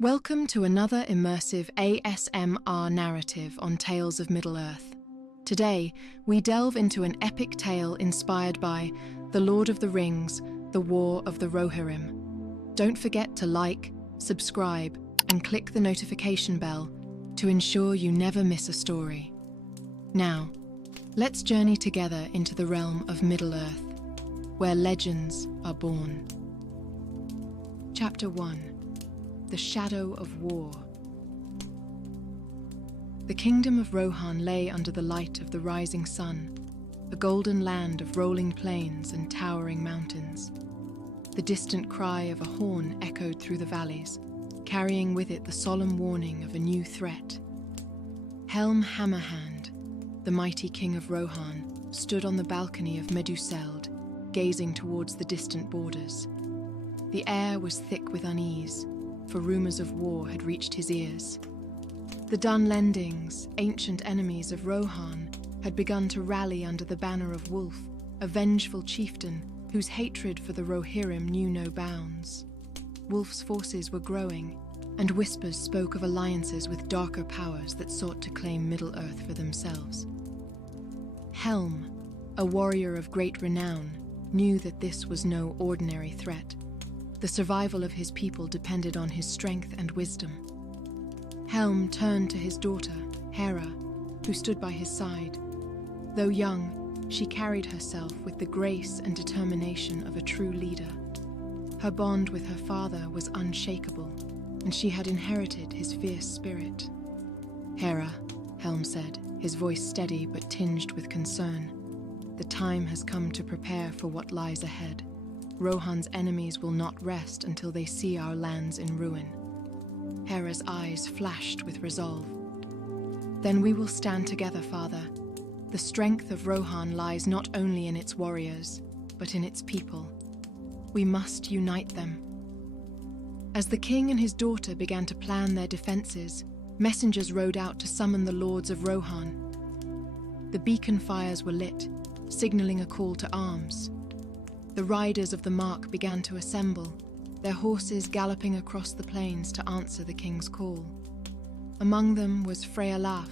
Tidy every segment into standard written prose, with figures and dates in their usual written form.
Welcome to another immersive ASMR narrative on Tales of Middle-earth. Today, we delve into an epic tale inspired by The Lord of the Rings, The War of the Rohirrim. Don't forget to like, subscribe, and click the notification bell to ensure you never miss a story. Now, let's journey together into the realm of Middle-earth, where legends are born. Chapter 1. The Shadow of War. The kingdom of Rohan lay under the light of the rising sun, a golden land of rolling plains and towering mountains. The distant cry of a horn echoed through the valleys, carrying with it the solemn warning of a new threat. Helm Hammerhand, the mighty king of Rohan, stood on the balcony of Meduseld, gazing towards the distant borders. The air was thick with unease, for rumors of war had reached his ears. The Dunlendings, ancient enemies of Rohan, had begun to rally under the banner of Wulf, a vengeful chieftain whose hatred for the Rohirrim knew no bounds. Wulf's forces were growing, and whispers spoke of alliances with darker powers that sought to claim Middle-earth for themselves. Helm, a warrior of great renown, knew that this was no ordinary threat. The survival of his people depended on his strength and wisdom. Helm turned to his daughter, Hera, who stood by his side. Though young, she carried herself with the grace and determination of a true leader. Her bond with her father was unshakable, and she had inherited his fierce spirit. "Hera," Helm said, his voice steady but tinged with concern, "the time has come to prepare for what lies ahead. Rohan's enemies will not rest until they see our lands in ruin." Hera's eyes flashed with resolve. "Then we will stand together, father. The strength of Rohan lies not only in its warriors, but in its people. We must unite them." As the king and his daughter began to plan their defenses, messengers rode out to summon the lords of Rohan. The beacon fires were lit, signaling a call to arms. The riders of the mark began to assemble, their horses galloping across the plains to answer the king's call. Among them was Freylaf,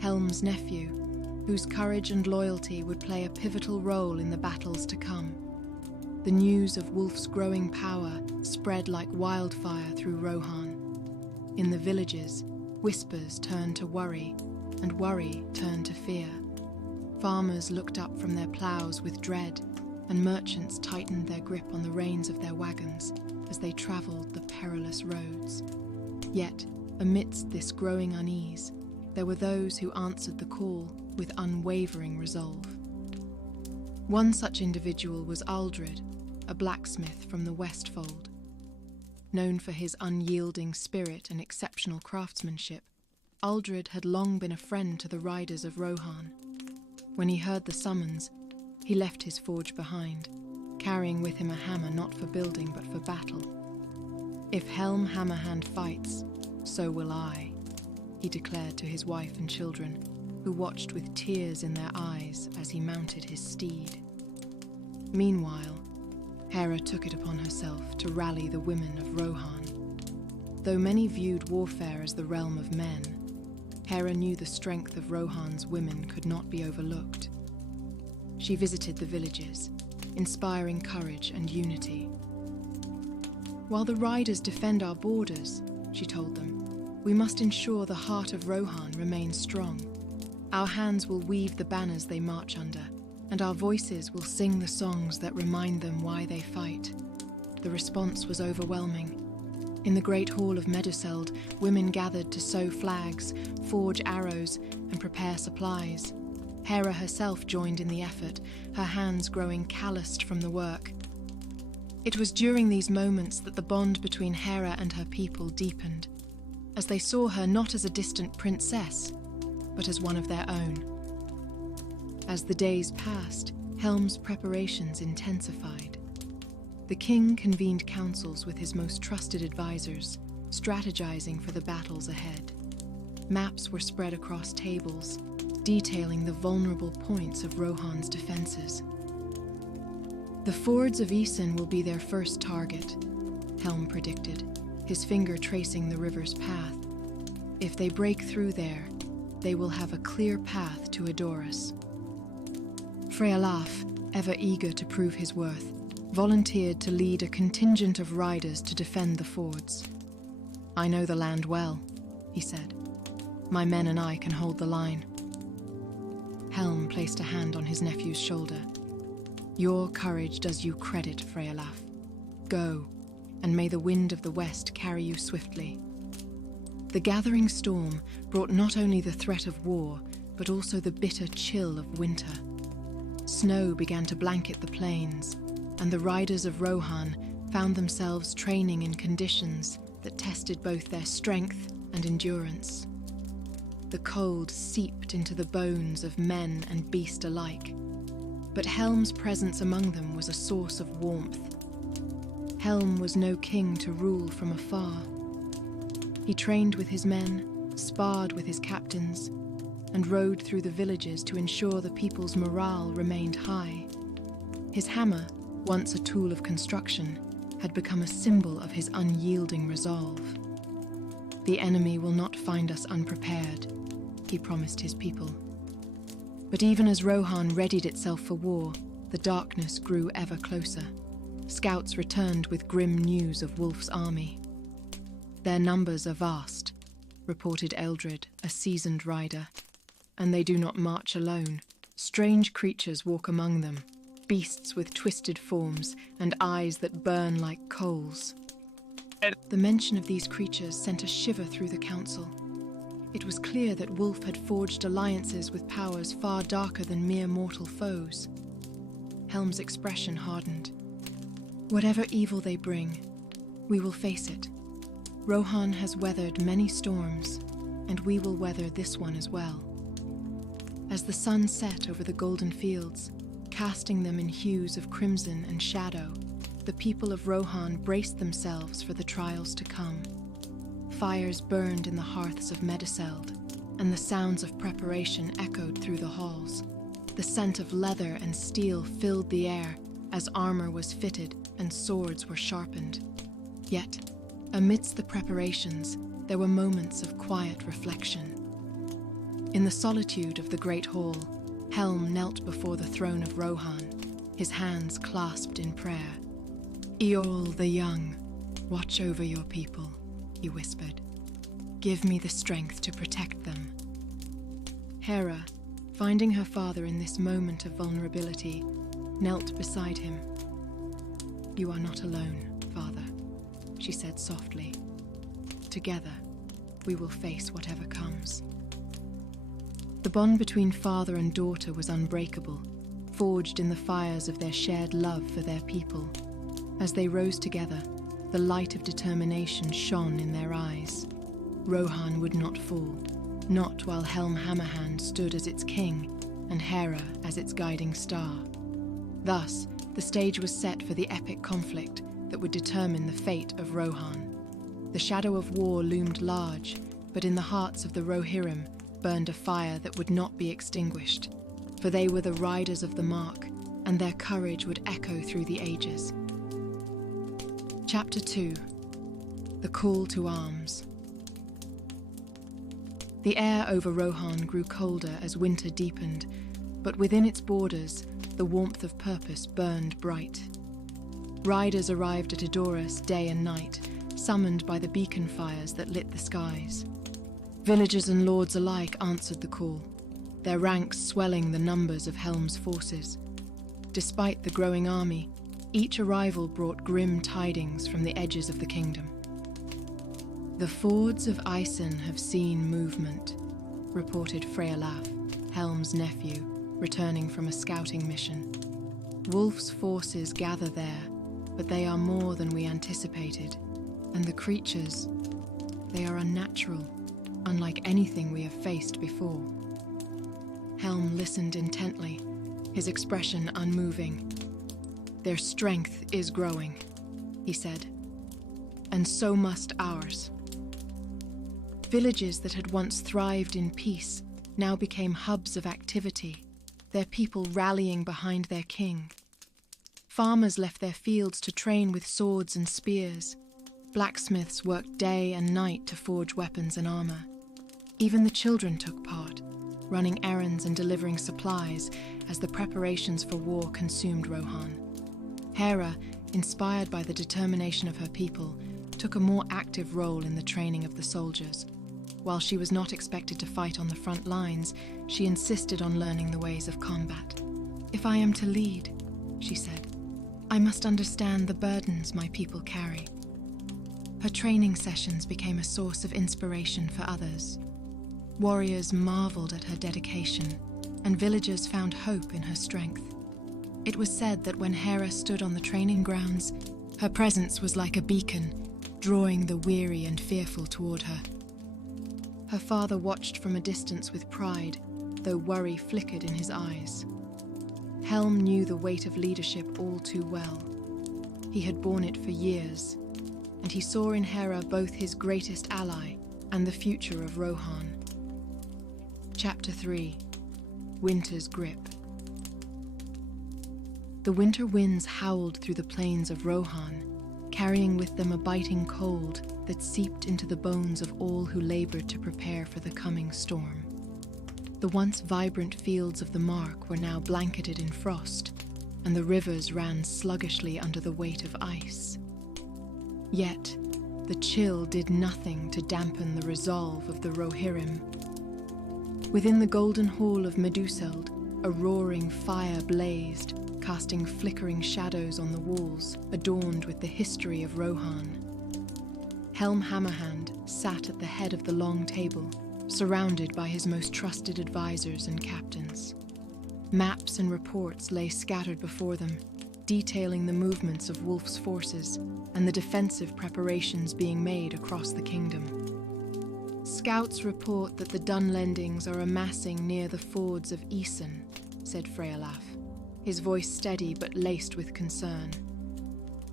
Helm's nephew, whose courage and loyalty would play a pivotal role in the battles to come. The news of Wulf's growing power spread like wildfire through Rohan. In the villages, whispers turned to worry, and worry turned to fear. Farmers looked up from their ploughs with dread, and merchants tightened their grip on the reins of their wagons as they travelled the perilous roads. Yet, amidst this growing unease, there were those who answered the call with unwavering resolve. One such individual was Aldred, a blacksmith from the Westfold. Known for his unyielding spirit and exceptional craftsmanship, Aldred had long been a friend to the riders of Rohan. When he heard the summons, he left his forge behind, carrying with him a hammer not for building but for battle. "If Helm Hammerhand fights, so will I," he declared to his wife and children, who watched with tears in their eyes as he mounted his steed. Meanwhile, Hera took it upon herself to rally the women of Rohan. Though many viewed warfare as the realm of men, Hera knew the strength of Rohan's women could not be overlooked. She visited the villages, inspiring courage and unity. "While the riders defend our borders," she told them, "we must ensure the heart of Rohan remains strong. Our hands will weave the banners they march under, and our voices will sing the songs that remind them why they fight." The response was overwhelming. In the great hall of Meduseld, women gathered to sew flags, forge arrows, and prepare supplies. Hera herself joined in the effort, her hands growing calloused from the work. It was during these moments that the bond between Hera and her people deepened, as they saw her not as a distant princess, but as one of their own. As the days passed, Helm's preparations intensified. The king convened councils with his most trusted advisors, strategizing for the battles ahead. Maps were spread across tables, detailing the vulnerable points of Rohan's defenses. The fords of Isen will be their first target, Helm predicted, his finger tracing the river's path. If they break through there, they will have a clear path to Edoras. Frealaf, ever eager to prove his worth, volunteered to lead a contingent of riders to defend the fords. "I know the land well," he said. "My men and I can hold the line." Helm placed a hand on his nephew's shoulder. "Your courage does you credit, Frealaf. Go, and may the wind of the west carry you swiftly." The gathering storm brought not only the threat of war, but also the bitter chill of winter. Snow began to blanket the plains, and the riders of Rohan found themselves training in conditions that tested both their strength and endurance. The cold seeped into the bones of men and beast alike, but Helm's presence among them was a source of warmth. Helm was no king to rule from afar. He trained with his men, sparred with his captains, and rode through the villages to ensure the people's morale remained high. His hammer, once a tool of construction, had become a symbol of his unyielding resolve. "The enemy will not find us unprepared," he promised his people. But even as Rohan readied itself for war, the darkness grew ever closer. Scouts returned with grim news of Wulf's army. "Their numbers are vast," reported Eldred, a seasoned rider. "And they do not march alone. Strange creatures walk among them, beasts with twisted forms and eyes that burn like coals." The mention of these creatures sent a shiver through the council. It was clear that Wulf had forged alliances with powers far darker than mere mortal foes. Helm's expression hardened. "Whatever evil they bring, we will face it. Rohan has weathered many storms, and we will weather this one as well." As the sun set over the golden fields, casting them in hues of crimson and shadow, the people of Rohan braced themselves for the trials to come. Fires burned in the hearths of Meduseld, and the sounds of preparation echoed through the halls. The scent of leather and steel filled the air as armor was fitted and swords were sharpened. Yet, amidst the preparations, there were moments of quiet reflection. In the solitude of the great hall, Helm knelt before the throne of Rohan, his hands clasped in prayer. "Eorl the Young, watch over your people," he whispered. "Give me the strength to protect them." Hera, finding her father in this moment of vulnerability, knelt beside him. "You are not alone, father," she said softly. "Together, we will face whatever comes." The bond between father and daughter was unbreakable, forged in the fires of their shared love for their people. As they rose together, the light of determination shone in their eyes. Rohan would not fall, not while Helm Hammerhand stood as its king and Hera as its guiding star. Thus, the stage was set for the epic conflict that would determine the fate of Rohan. The shadow of war loomed large, but in the hearts of the Rohirrim burned a fire that would not be extinguished, for they were the riders of the Mark, and their courage would echo through the ages. Chapter 2. The Call to Arms. The air over Rohan grew colder as winter deepened, but within its borders, the warmth of purpose burned bright. Riders arrived at Edoras day and night, summoned by the beacon fires that lit the skies. Villagers and lords alike answered the call, their ranks swelling the numbers of Helm's forces. Despite the growing army, each arrival brought grim tidings from the edges of the kingdom. "The fords of Isen have seen movement," reported Frealaf, Helm's nephew, returning from a scouting mission. "Wulf's forces gather there, but they are more than we anticipated. And the creatures, they are unnatural, unlike anything we have faced before." Helm listened intently, his expression unmoving. "Their strength is growing," he said, "and so must ours." Villages that had once thrived in peace now became hubs of activity, their people rallying behind their king. Farmers left their fields to train with swords and spears. Blacksmiths worked day and night to forge weapons and armor. Even the children took part, running errands and delivering supplies as the preparations for war consumed Rohan. Hera, inspired by the determination of her people, took a more active role in the training of the soldiers. While she was not expected to fight on the front lines, she insisted on learning the ways of combat. "If I am to lead," she said, "I must understand the burdens my people carry." Her training sessions became a source of inspiration for others. Warriors marveled at her dedication, and villagers found hope in her strength. It was said that when Hera stood on the training grounds, her presence was like a beacon, drawing the weary and fearful toward her. Her father watched from a distance with pride, though worry flickered in his eyes. Helm knew the weight of leadership all too well. He had borne it for years, and he saw in Hera both his greatest ally and the future of Rohan. Chapter 3: Winter's Grip. The winter winds howled through the plains of Rohan, carrying with them a biting cold that seeped into the bones of all who labored to prepare for the coming storm. The once vibrant fields of the Mark were now blanketed in frost, and the rivers ran sluggishly under the weight of ice. Yet, the chill did nothing to dampen the resolve of the Rohirrim. Within the golden hall of Meduseld, a roaring fire blazed, casting flickering shadows on the walls, adorned with the history of Rohan. Helm Hammerhand sat at the head of the long table, surrounded by his most trusted advisors and captains. Maps and reports lay scattered before them, detailing the movements of Wulf's forces and the defensive preparations being made across the kingdom. "Scouts report that the Dunlendings are amassing near the fords of Isen," said Freylaf, his voice steady but laced with concern.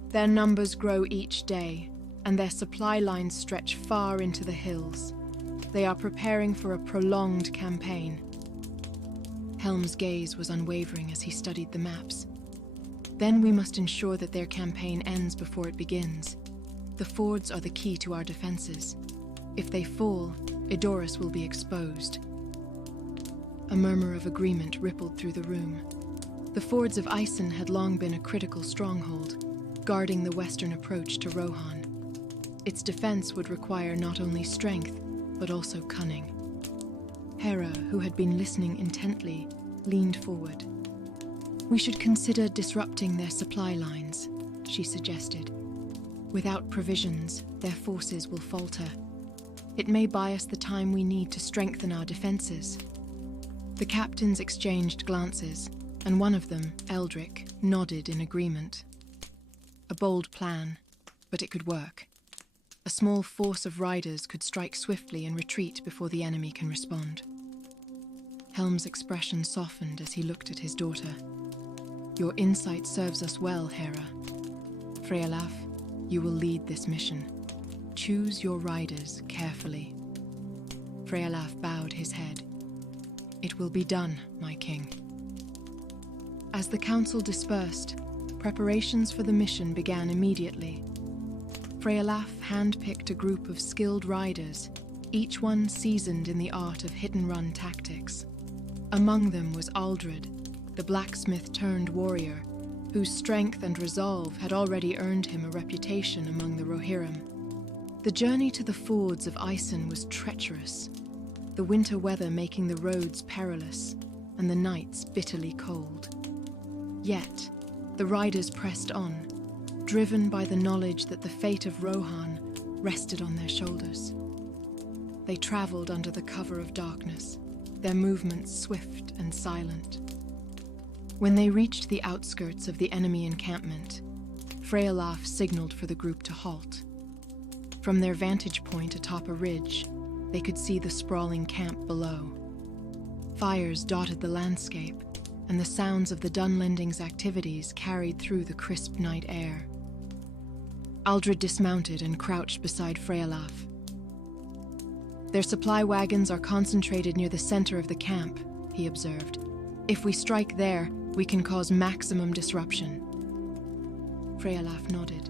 "Their numbers grow each day, and their supply lines stretch far into the hills. They are preparing for a prolonged campaign." Helm's gaze was unwavering as he studied the maps. "Then we must ensure that their campaign ends before it begins. The fords are the key to our defenses. If they fall, Edoras will be exposed." A murmur of agreement rippled through the room. The fords of Isen had long been a critical stronghold, guarding the western approach to Rohan. Its defense would require not only strength, but also cunning. Hera, who had been listening intently, leaned forward. "We should consider disrupting their supply lines," she suggested. "Without provisions, their forces will falter. It may buy us the time we need to strengthen our defenses." The captains exchanged glances, and one of them, Eldric, nodded in agreement. A bold plan, but it could work. A small force of riders could strike swiftly and retreat before the enemy can respond. Helm's expression softened as he looked at his daughter. "Your insight serves us well, Hera. Freylaf, you will lead this mission. Choose your riders carefully." Freylaf bowed his head. "It will be done, my king." As the council dispersed, preparations for the mission began immediately. Freylaf handpicked a group of skilled riders, each one seasoned in the art of hit-and-run tactics. Among them was Aldred, the blacksmith-turned-warrior, whose strength and resolve had already earned him a reputation among the Rohirrim. The journey to the fords of Isen was treacherous, the winter weather making the roads perilous and the nights bitterly cold. Yet, the riders pressed on, driven by the knowledge that the fate of Rohan rested on their shoulders. They traveled under the cover of darkness, their movements swift and silent. When they reached the outskirts of the enemy encampment, Freylaf signaled for the group to halt. From their vantage point atop a ridge, they could see the sprawling camp below. Fires dotted the landscape, and the sounds of the Dunlendings' activities carried through the crisp night air. Aldred dismounted and crouched beside Freylaf. Their supply wagons are concentrated near the center of the camp, he observed. If we strike there, we can cause maximum disruption. Frealaf nodded.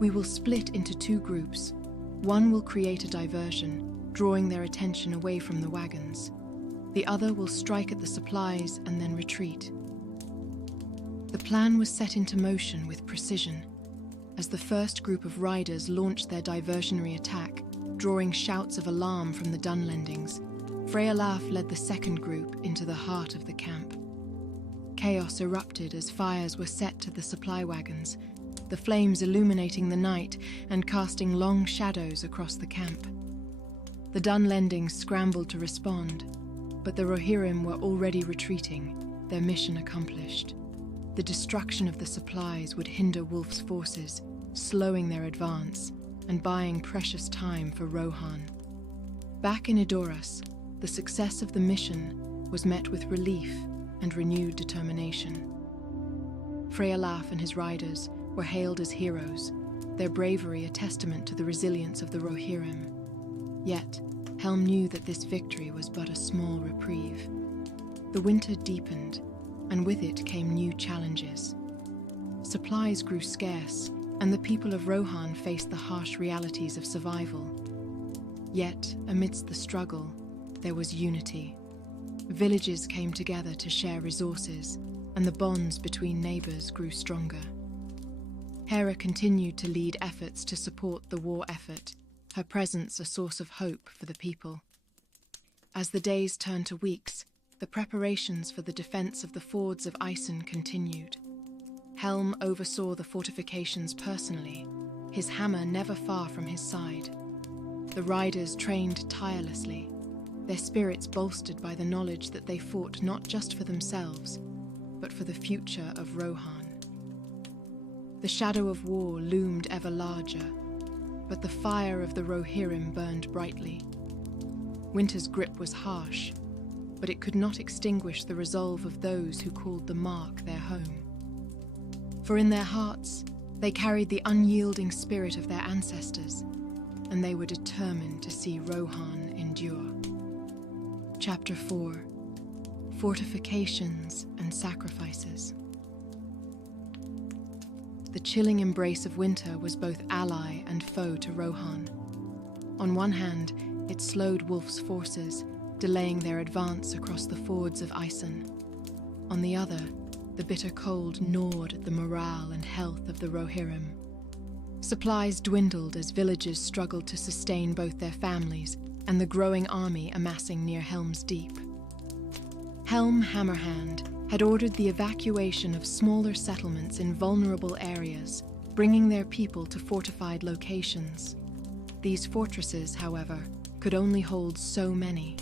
We will split into 2 groups. One will create a diversion, drawing their attention away from the wagons. The other will strike at the supplies and then retreat. The plan was set into motion with precision. As the first group of riders launched their diversionary attack, drawing shouts of alarm from the Dunlendings, Frealaf led the second group into the heart of the camp. Chaos erupted as fires were set to the supply wagons, the flames illuminating the night and casting long shadows across the camp. The Dunlendings scrambled to respond, but the Rohirrim were already retreating, their mission accomplished. The destruction of the supplies would hinder Wolf's forces, slowing their advance and buying precious time for Rohan. Back in Edoras, the success of the mission was met with relief and renewed determination. Frealaf and his riders were hailed as heroes, their bravery a testament to the resilience of the Rohirrim. Yet, Helm knew that this victory was but a small reprieve. The winter deepened, and with it came new challenges. Supplies grew scarce, and the people of Rohan faced the harsh realities of survival. Yet, amidst the struggle, there was unity. Villages came together to share resources, and the bonds between neighbors grew stronger. Hera continued to lead efforts to support the war effort, her presence a source of hope for the people. As the days turned to weeks, the preparations for the defense of the fords of Isen continued. Helm oversaw the fortifications personally, his hammer never far from his side. The riders trained tirelessly, their spirits bolstered by the knowledge that they fought not just for themselves, but for the future of Rohan. The shadow of war loomed ever larger, but the fire of the Rohirrim burned brightly. Winter's grip was harsh, but it could not extinguish the resolve of those who called the Mark their home. For in their hearts, they carried the unyielding spirit of their ancestors, and they were determined to see Rohan endure. Chapter 4: Fortifications and Sacrifices. The chilling embrace of winter was both ally and foe to Rohan. On one hand, it slowed Wolf's forces, delaying their advance across the fords of Isen. On the other, the bitter cold gnawed at the morale and health of the Rohirrim. Supplies dwindled as villagers struggled to sustain both their families and the growing army amassing near Helm's Deep. Helm Hammerhand had ordered the evacuation of smaller settlements in vulnerable areas, bringing their people to fortified locations. These fortresses, however, could only hold so many.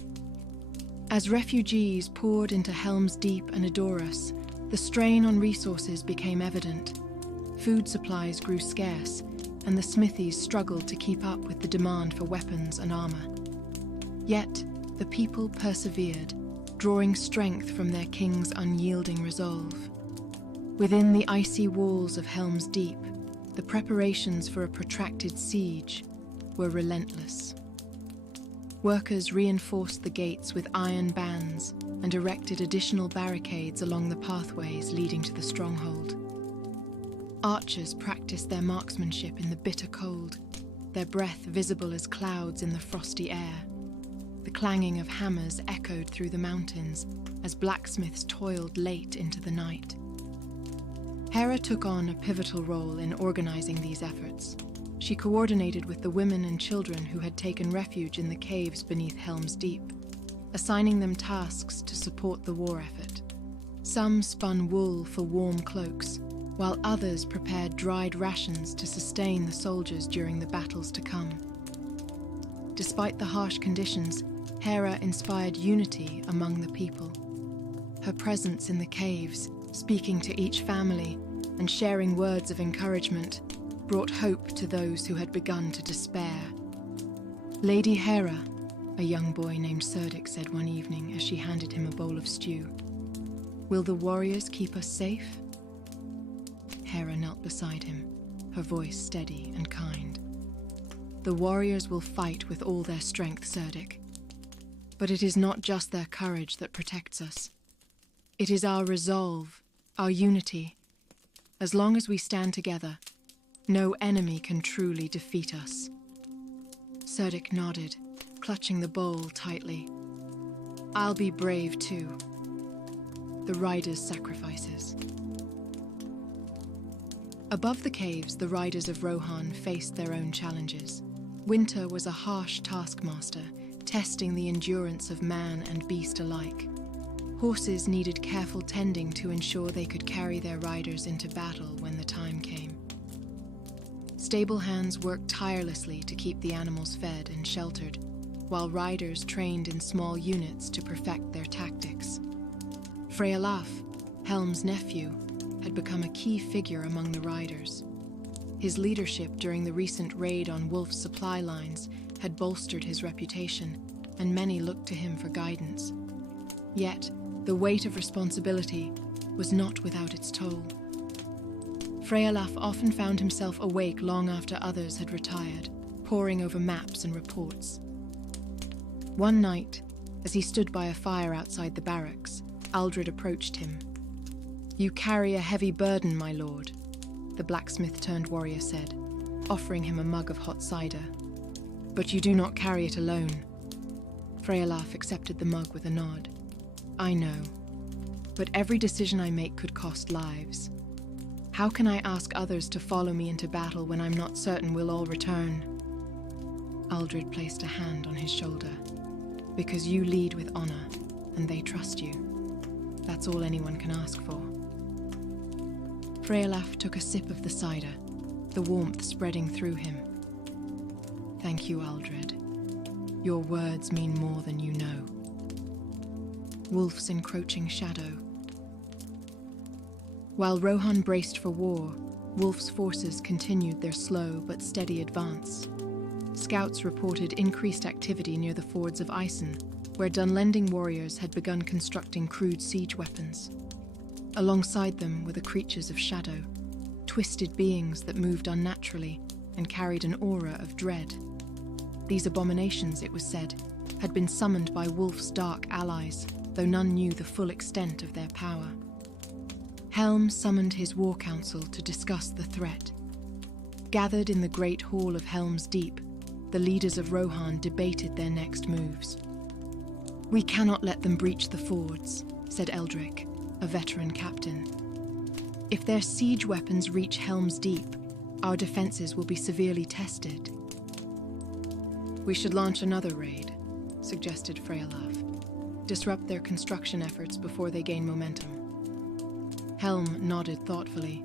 As refugees poured into Helm's Deep and Edoras, the strain on resources became evident. Food supplies grew scarce, and the smithies struggled to keep up with the demand for weapons and armor. Yet, the people persevered, drawing strength from their king's unyielding resolve. Within the icy walls of Helm's Deep, the preparations for a protracted siege were relentless. Workers reinforced the gates with iron bands and erected additional barricades along the pathways leading to the stronghold. Archers practiced their marksmanship in the bitter cold, their breath visible as clouds in the frosty air. The clanging of hammers echoed through the mountains as blacksmiths toiled late into the night. Hera took on a pivotal role in organizing these efforts. She coordinated with the women and children who had taken refuge in the caves beneath Helm's Deep, assigning them tasks to support the war effort. Some spun wool for warm cloaks, while others prepared dried rations to sustain the soldiers during the battles to come. Despite the harsh conditions, Hera inspired unity among the people. Her presence in the caves, speaking to each family and sharing words of encouragement, brought hope to those who had begun to despair. Lady Hera, a young boy named Serdic said one evening as she handed him a bowl of stew, "Will the warriors keep us safe?" Hera knelt beside him, her voice steady and kind. The warriors will fight with all their strength, Cerdic. But it is not just their courage that protects us. It is our resolve, our unity. As long as we stand together, no enemy can truly defeat us. Cerdic nodded, clutching the bowl tightly. I'll be brave too. The riders' sacrifices. Above the caves, the riders of Rohan faced their own challenges. Winter was a harsh taskmaster, testing the endurance of man and beast alike. Horses needed careful tending to ensure they could carry their riders into battle when the time came. Stable hands worked tirelessly to keep the animals fed and sheltered, while riders trained in small units to perfect their tactics. Frealaf, Helm's nephew, had become a key figure among the riders. His leadership during the recent raid on Wolf's supply lines had bolstered his reputation, and many looked to him for guidance. Yet, the weight of responsibility was not without its toll. Frealaf often found himself awake long after others had retired, poring over maps and reports. One night, as he stood by a fire outside the barracks, Aldred approached him. "You carry a heavy burden, my lord," the blacksmith-turned-warrior said, offering him a mug of hot cider. "But you do not carry it alone." Frealaf accepted the mug with a nod. "I know, but every decision I make could cost lives. How can I ask others to follow me into battle when I'm not certain we'll all return?" Aldred placed a hand on his shoulder. "Because you lead with honor, and they trust you. That's all anyone can ask for." Frealaf took a sip of the cider, the warmth spreading through him. "Thank you, Aldred. Your words mean more than you know." Wolf's encroaching shadow. While Rohan braced for war, Wolf's forces continued their slow but steady advance. Scouts reported increased activity near the fords of Isen, where Dunlending warriors had begun constructing crude siege weapons. Alongside them were the creatures of shadow, twisted beings that moved unnaturally and carried an aura of dread. These abominations, it was said, had been summoned by Wolf's dark allies, though none knew the full extent of their power. Helm summoned his war council to discuss the threat. Gathered in the great hall of Helm's Deep, the leaders of Rohan debated their next moves. "We cannot let them breach the fords," said Eldric, a veteran captain. "If their siege weapons reach Helm's Deep, our defenses will be severely tested." "We should launch another raid," suggested Frealaf. "Disrupt their construction efforts before they gain momentum." Helm nodded thoughtfully.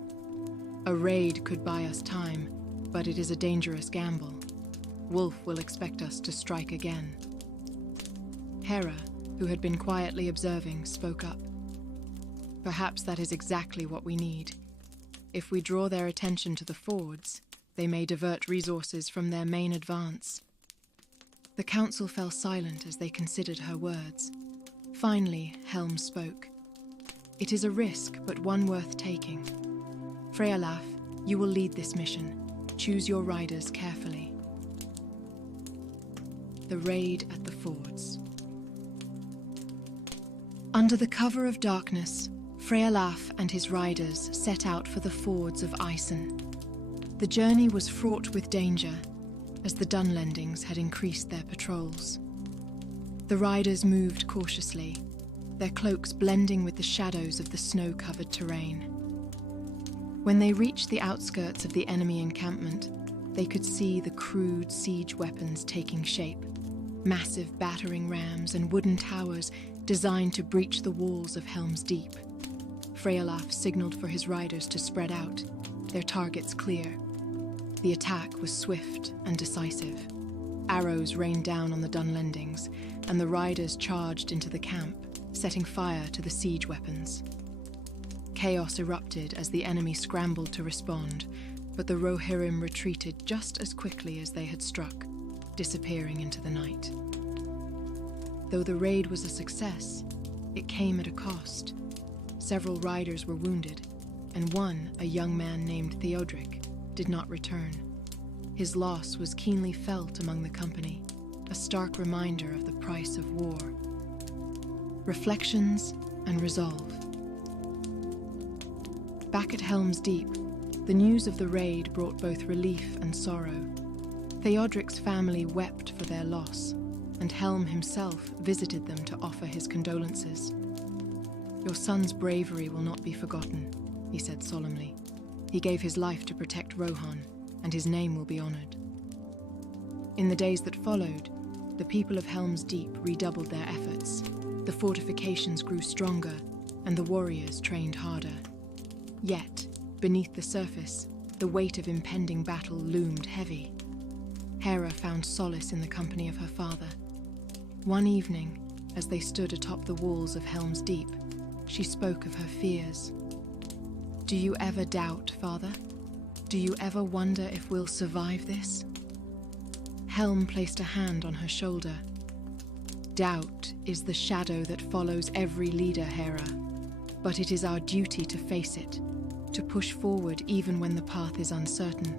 "A raid could buy us time, but it is a dangerous gamble. Wolf will expect us to strike again." Hera, who had been quietly observing, spoke up. "Perhaps that is exactly what we need. If we draw their attention to the fords, they may divert resources from their main advance." The council fell silent as they considered her words. Finally, Helm spoke. "It is a risk, but one worth taking. Frealaf, you will lead this mission. Choose your riders carefully." The raid at the fords. Under the cover of darkness, Frealaf and his riders set out for the fords of Isen. The journey was fraught with danger, as the Dunlendings had increased their patrols. The riders moved cautiously, their cloaks blending with the shadows of the snow-covered terrain. When they reached the outskirts of the enemy encampment, they could see the crude siege weapons taking shape. Massive battering rams and wooden towers designed to breach the walls of Helm's Deep. Frealaf signaled for his riders to spread out, their targets clear. The attack was swift and decisive. Arrows rained down on the Dunlendings, and the riders charged into the camp, setting fire to the siege weapons. Chaos erupted as the enemy scrambled to respond, but the Rohirrim retreated just as quickly as they had struck, disappearing into the night. Though the raid was a success, it came at a cost. Several riders were wounded, and one, a young man named Theodric, did not return. His loss was keenly felt among the company, a stark reminder of the price of war. Reflections and resolve. Back at Helm's Deep, the news of the raid brought both relief and sorrow. Theodric's family wept for their loss, and Helm himself visited them to offer his condolences. "Your son's bravery will not be forgotten," he said solemnly. "He gave his life to protect Rohan, and his name will be honored." In the days that followed, the people of Helm's Deep redoubled their efforts. The fortifications grew stronger, and the warriors trained harder. Yet, beneath the surface, the weight of impending battle loomed heavy. Hera found solace in the company of her father. One evening, as they stood atop the walls of Helm's Deep, she spoke of her fears. "Do you ever doubt, Father? Do you ever wonder if we'll survive this?" Helm placed a hand on her shoulder. "Doubt is the shadow that follows every leader, Hera. But it is our duty to face it, to push forward even when the path is uncertain.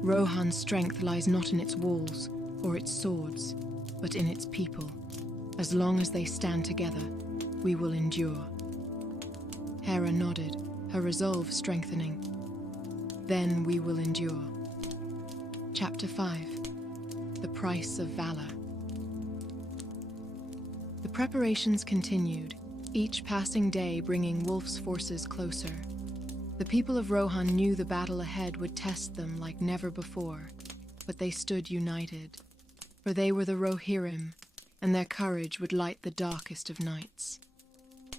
Rohan's strength lies not in its walls or its swords, but in its people. As long as they stand together, we will endure." Hera nodded, her resolve strengthening. "Then we will endure." Chapter 5. The Price of Valor. The preparations continued, each passing day bringing Wulf's forces closer. The people of Rohan knew the battle ahead would test them like never before, but they stood united, for they were the Rohirrim, and their courage would light the darkest of nights.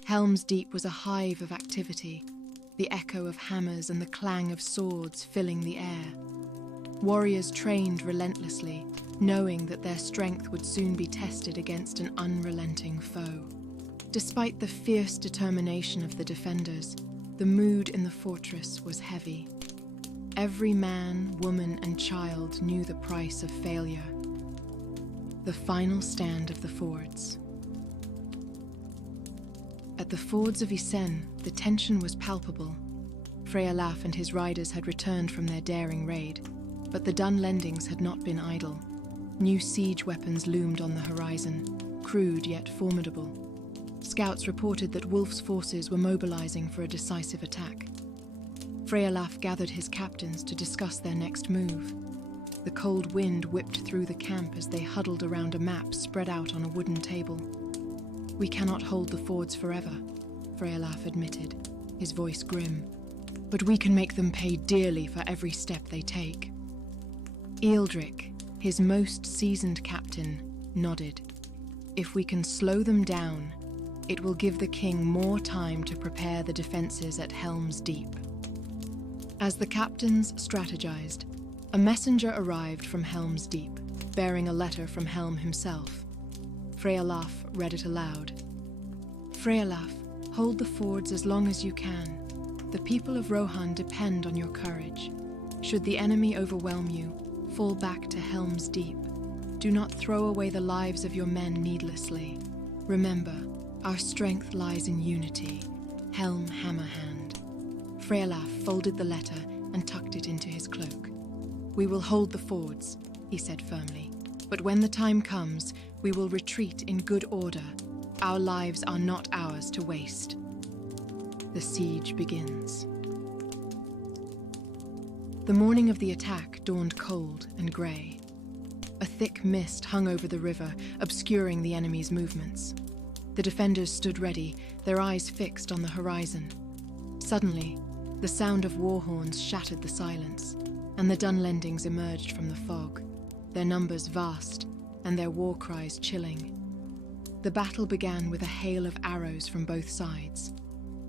Helm's Deep was a hive of activity, the echo of hammers and the clang of swords filling the air. Warriors trained relentlessly, knowing that their strength would soon be tested against an unrelenting foe. Despite the fierce determination of the defenders, the mood in the fortress was heavy. Every man, woman, and child knew the price of failure. The final stand of the fords. At the fords of Isen, the tension was palpable. Frealaf and his riders had returned from their daring raid, but the Dunlendings had not been idle. New siege weapons loomed on the horizon, crude yet formidable. Scouts reported that Wulf's forces were mobilizing for a decisive attack. Frealaf gathered his captains to discuss their next move. The cold wind whipped through the camp as they huddled around a map spread out on a wooden table. "We cannot hold the fords forever," Frealaf admitted, his voice grim. "But we can make them pay dearly for every step they take." Ealdric, his most seasoned captain, nodded. "If we can slow them down, it will give the king more time to prepare the defenses at Helm's Deep." As the captains strategized, a messenger arrived from Helm's Deep, bearing a letter from Helm himself. Frealaf read it aloud. "Frealaf, hold the fords as long as you can. The people of Rohan depend on your courage. Should the enemy overwhelm you, fall back to Helm's Deep. Do not throw away the lives of your men needlessly. Remember, our strength lies in unity. Helm Hammerhand." Frealaf folded the letter and tucked it into his cloak. "We will hold the fords," he said firmly. "But when the time comes, we will retreat in good order. Our lives are not ours to waste." The siege begins. The morning of the attack dawned cold and grey. A thick mist hung over the river, obscuring the enemy's movements. The defenders stood ready, their eyes fixed on the horizon. Suddenly, the sound of war horns shattered the silence, and the Dunlendings emerged from the fog, their numbers vast and their war cries chilling. The battle began with a hail of arrows from both sides.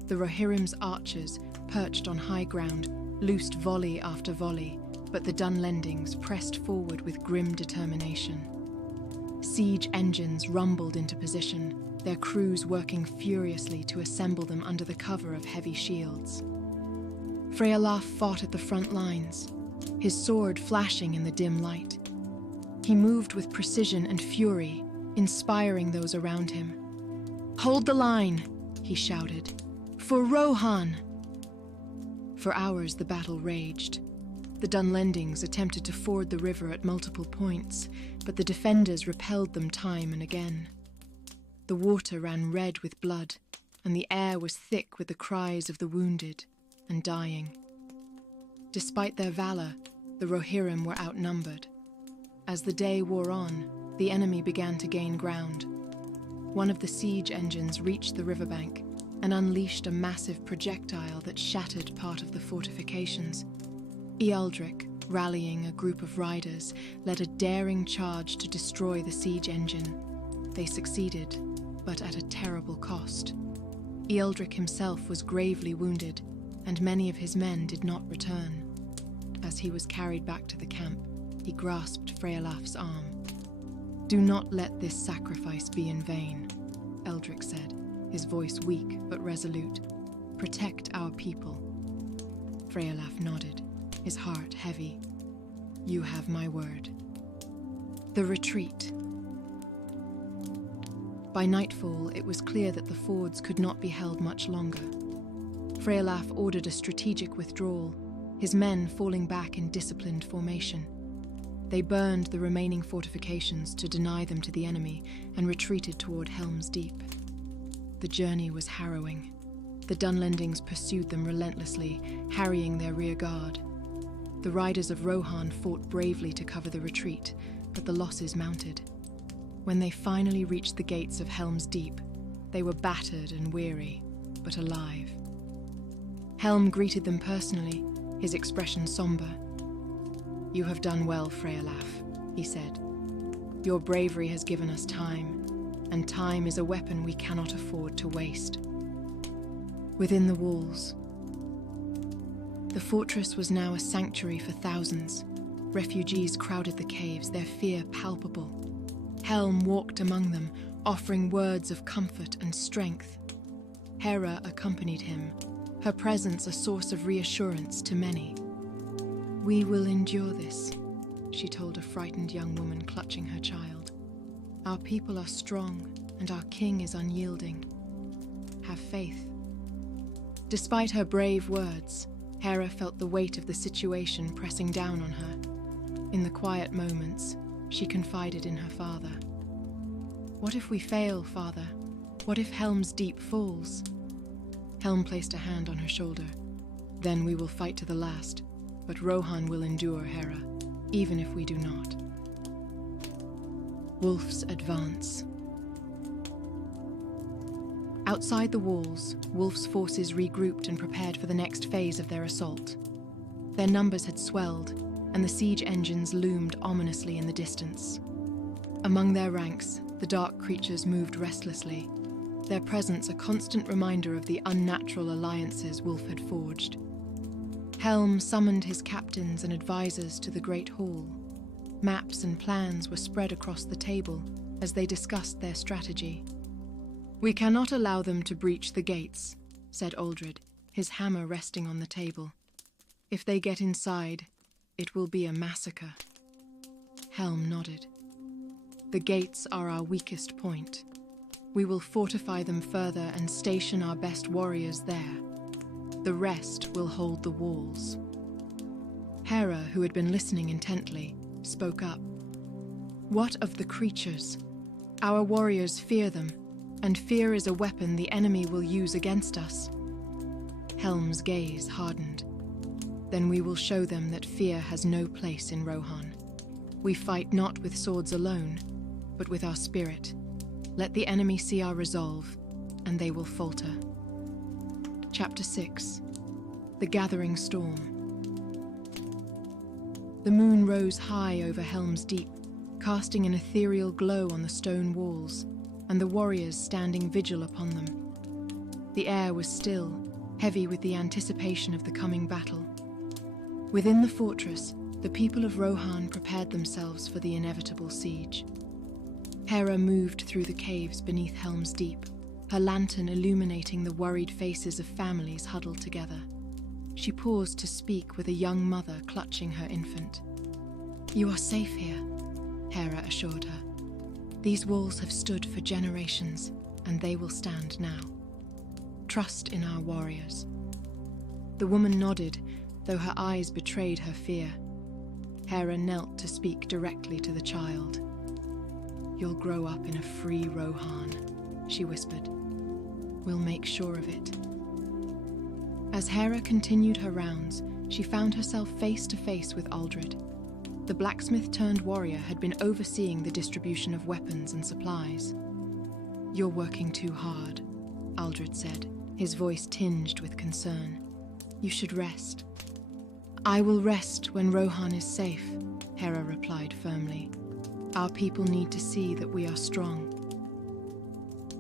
The Rohirrim's archers, perched on high ground, loosed volley after volley, but the Dunlendings pressed forward with grim determination. Siege engines rumbled into position, their crews working furiously to assemble them under the cover of heavy shields. Frealaf fought at the front lines, his sword flashing in the dim light. He moved with precision and fury, inspiring those around him. "Hold the line," he shouted. "For Rohan!" For hours the battle raged. The Dunlendings attempted to ford the river at multiple points, but the defenders repelled them time and again. The water ran red with blood, and the air was thick with the cries of the wounded and dying. Despite their valor, the Rohirrim were outnumbered. As the day wore on, the enemy began to gain ground. One of the siege engines reached the riverbank and unleashed a massive projectile that shattered part of the fortifications. Ealdric, rallying a group of riders, led a daring charge to destroy the siege engine. They succeeded, but at a terrible cost. Ealdric himself was gravely wounded, and many of his men did not return. As he was carried back to the camp, he grasped Freylaf's arm. "Do not let this sacrifice be in vain," Ealdric said, his voice weak but resolute. "Protect our people." Freylaf nodded, his heart heavy. "You have my word." The retreat. By nightfall, it was clear that the fords could not be held much longer. Freylaf ordered a strategic withdrawal, his men falling back in disciplined formation. They burned the remaining fortifications to deny them to the enemy and retreated toward Helm's Deep. The journey was harrowing. The Dunlendings pursued them relentlessly, harrying their rear guard. The riders of Rohan fought bravely to cover the retreat, but the losses mounted. When they finally reached the gates of Helm's Deep, they were battered and weary, but alive. Helm greeted them personally, his expression somber. "You have done well, Freylaf," he said. "Your bravery has given us time, and time is a weapon we cannot afford to waste." Within the walls, the fortress was now a sanctuary for thousands. Refugees crowded the caves, their fear palpable. Helm walked among them, offering words of comfort and strength. Hera accompanied him, her presence a source of reassurance to many. "We will endure this," she told a frightened young woman clutching her child. "Our people are strong, and our king is unyielding. Have faith." Despite her brave words, Hera felt the weight of the situation pressing down on her. In the quiet moments, she confided in her father. "What if we fail, Father? What if Helm's Deep falls?" Helm placed a hand on her shoulder. "Then we will fight to the last, but Rohan will endure, Hera, even if we do not." Wolf's advance. Outside the walls, Wolf's forces regrouped and prepared for the next phase of their assault. Their numbers had swelled, and the siege engines loomed ominously in the distance. Among their ranks, the dark creatures moved restlessly, their presence a constant reminder of the unnatural alliances Wolf had forged. Helm summoned his captains and advisors to the Great Hall. Maps and plans were spread across the table as they discussed their strategy. "We cannot allow them to breach the gates," said Aldred, his hammer resting on the table. "If they get inside, it will be a massacre." Helm nodded. "The gates are our weakest point. We will fortify them further and station our best warriors there. The rest will hold the walls." Hera, who had been listening intently, spoke up. "What of the creatures? Our warriors fear them, and fear is a weapon the enemy will use against us." Helm's gaze hardened. "Then we will show them that fear has no place in Rohan. We fight not with swords alone, but with our spirit. Let the enemy see our resolve, and they will falter." Chapter 6. The Gathering Storm. The moon rose high over Helm's Deep, casting an ethereal glow on the stone walls, and the warriors standing vigil upon them. The air was still, heavy with the anticipation of the coming battle. Within the fortress, the people of Rohan prepared themselves for the inevitable siege. Hera moved through the caves beneath Helm's Deep, her lantern illuminating the worried faces of families huddled together. She paused to speak with a young mother clutching her infant. "You are safe here," Hera assured her. "These walls have stood for generations, and they will stand now. Trust in our warriors." The woman nodded, though her eyes betrayed her fear. Hera knelt to speak directly to the child. "You'll grow up in a free Rohan," she whispered. "We'll make sure of it." As Hera continued her rounds, she found herself face to face with Aldred. The blacksmith-turned-warrior had been overseeing the distribution of weapons and supplies. "You're working too hard," Aldred said, his voice tinged with concern. "You should rest." "I will rest when Rohan is safe," Hera replied firmly. "Our people need to see that we are strong."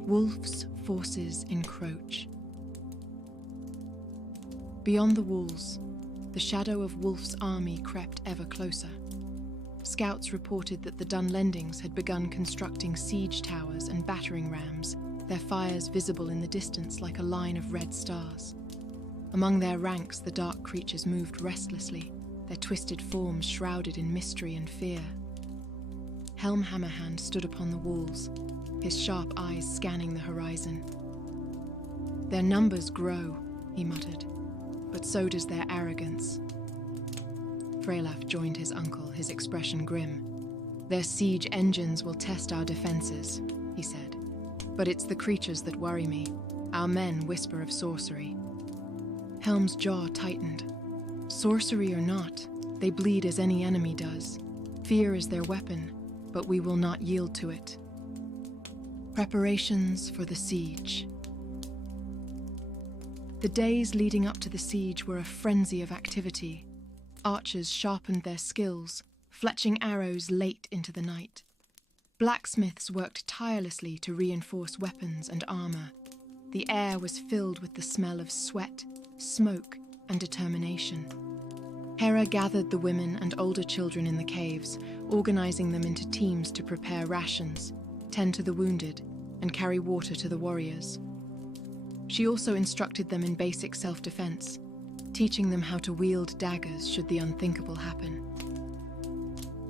Wolf's forces encroach. Beyond the walls, the shadow of Wolf's army crept ever closer. Scouts reported that the Dunlendings had begun constructing siege towers and battering rams, their fires visible in the distance like a line of red stars. Among their ranks, the dark creatures moved restlessly, their twisted forms shrouded in mystery and fear. Helm Hammerhand stood upon the walls, his sharp eyes scanning the horizon. "Their numbers grow," he muttered, "but so does their arrogance." Freylaf joined his uncle, his expression grim. "Their siege engines will test our defenses," he said. "But it's the creatures that worry me. Our men whisper of sorcery." Helm's jaw tightened. "Sorcery or not, they bleed as any enemy does. Fear is their weapon, but we will not yield to it." Preparations for the siege. The days leading up to the siege were a frenzy of activity. Archers sharpened their skills, fletching arrows late into the night. Blacksmiths worked tirelessly to reinforce weapons and armor. The air was filled with the smell of sweat, smoke, and determination. Hera gathered the women and older children in the caves, organizing them into teams to prepare rations, tend to the wounded, and carry water to the warriors. She also instructed them in basic self-defense, teaching them how to wield daggers should the unthinkable happen.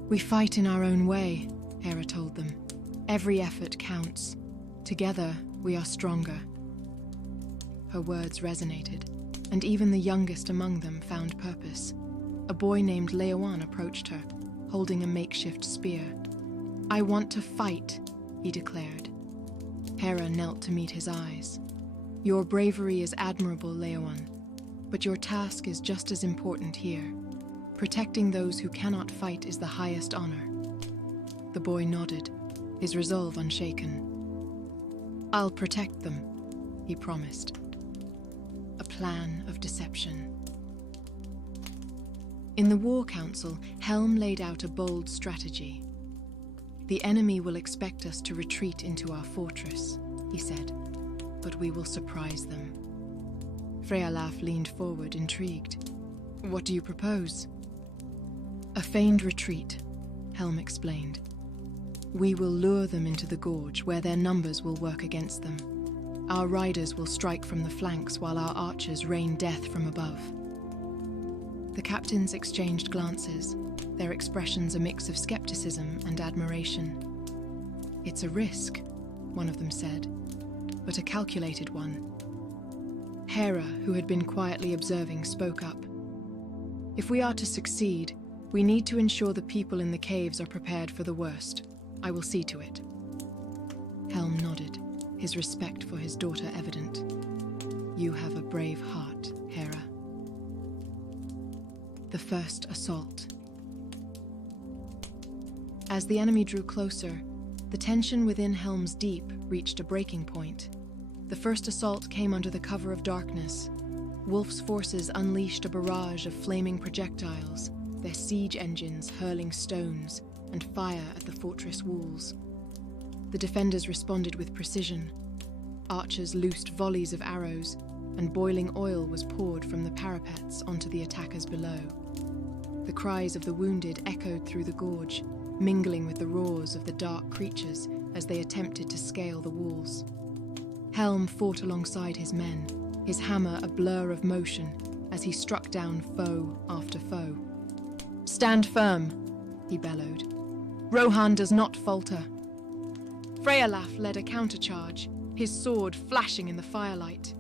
"We fight in our own way," Hera told them. "Every effort counts. Together, we are stronger." Her words resonated, and even the youngest among them found purpose. A boy named Leowan approached her, holding a makeshift spear. "I want to fight," he declared. Hera knelt to meet his eyes. "Your bravery is admirable, Leowan, but your task is just as important here. Protecting those who cannot fight is the highest honor." The boy nodded, his resolve unshaken. "I'll protect them," he promised. A plan of deception. In the War Council, Helm laid out a bold strategy. "The enemy will expect us to retreat into our fortress," he said, "but we will surprise them." Freylaf leaned forward, intrigued. "What do you propose?" "A feigned retreat," Helm explained. "We will lure them into the gorge, where their numbers will work against them. Our riders will strike from the flanks while our archers rain death from above." The captains exchanged glances, their expressions a mix of skepticism and admiration. "It's a risk," one of them said, "but a calculated one." Hera, who had been quietly observing, spoke up. "If we are to succeed, we need to ensure the people in the caves are prepared for the worst. I will see to it." Helm nodded, his respect for his daughter evident. "You have a brave heart, Hera." The first assault. As the enemy drew closer, the tension within Helm's Deep reached a breaking point. The first assault came under the cover of darkness. Wolf's forces unleashed a barrage of flaming projectiles, their siege engines hurling stones and fire at the fortress walls. The defenders responded with precision. Archers loosed volleys of arrows, and boiling oil was poured from the parapets onto the attackers below. The cries of the wounded echoed through the gorge, mingling with the roars of the dark creatures as they attempted to scale the walls. Helm fought alongside his men, his hammer a blur of motion as he struck down foe after foe. "Stand firm," he bellowed. "Rohan does not falter." Freylaf led a countercharge, his sword flashing in the firelight.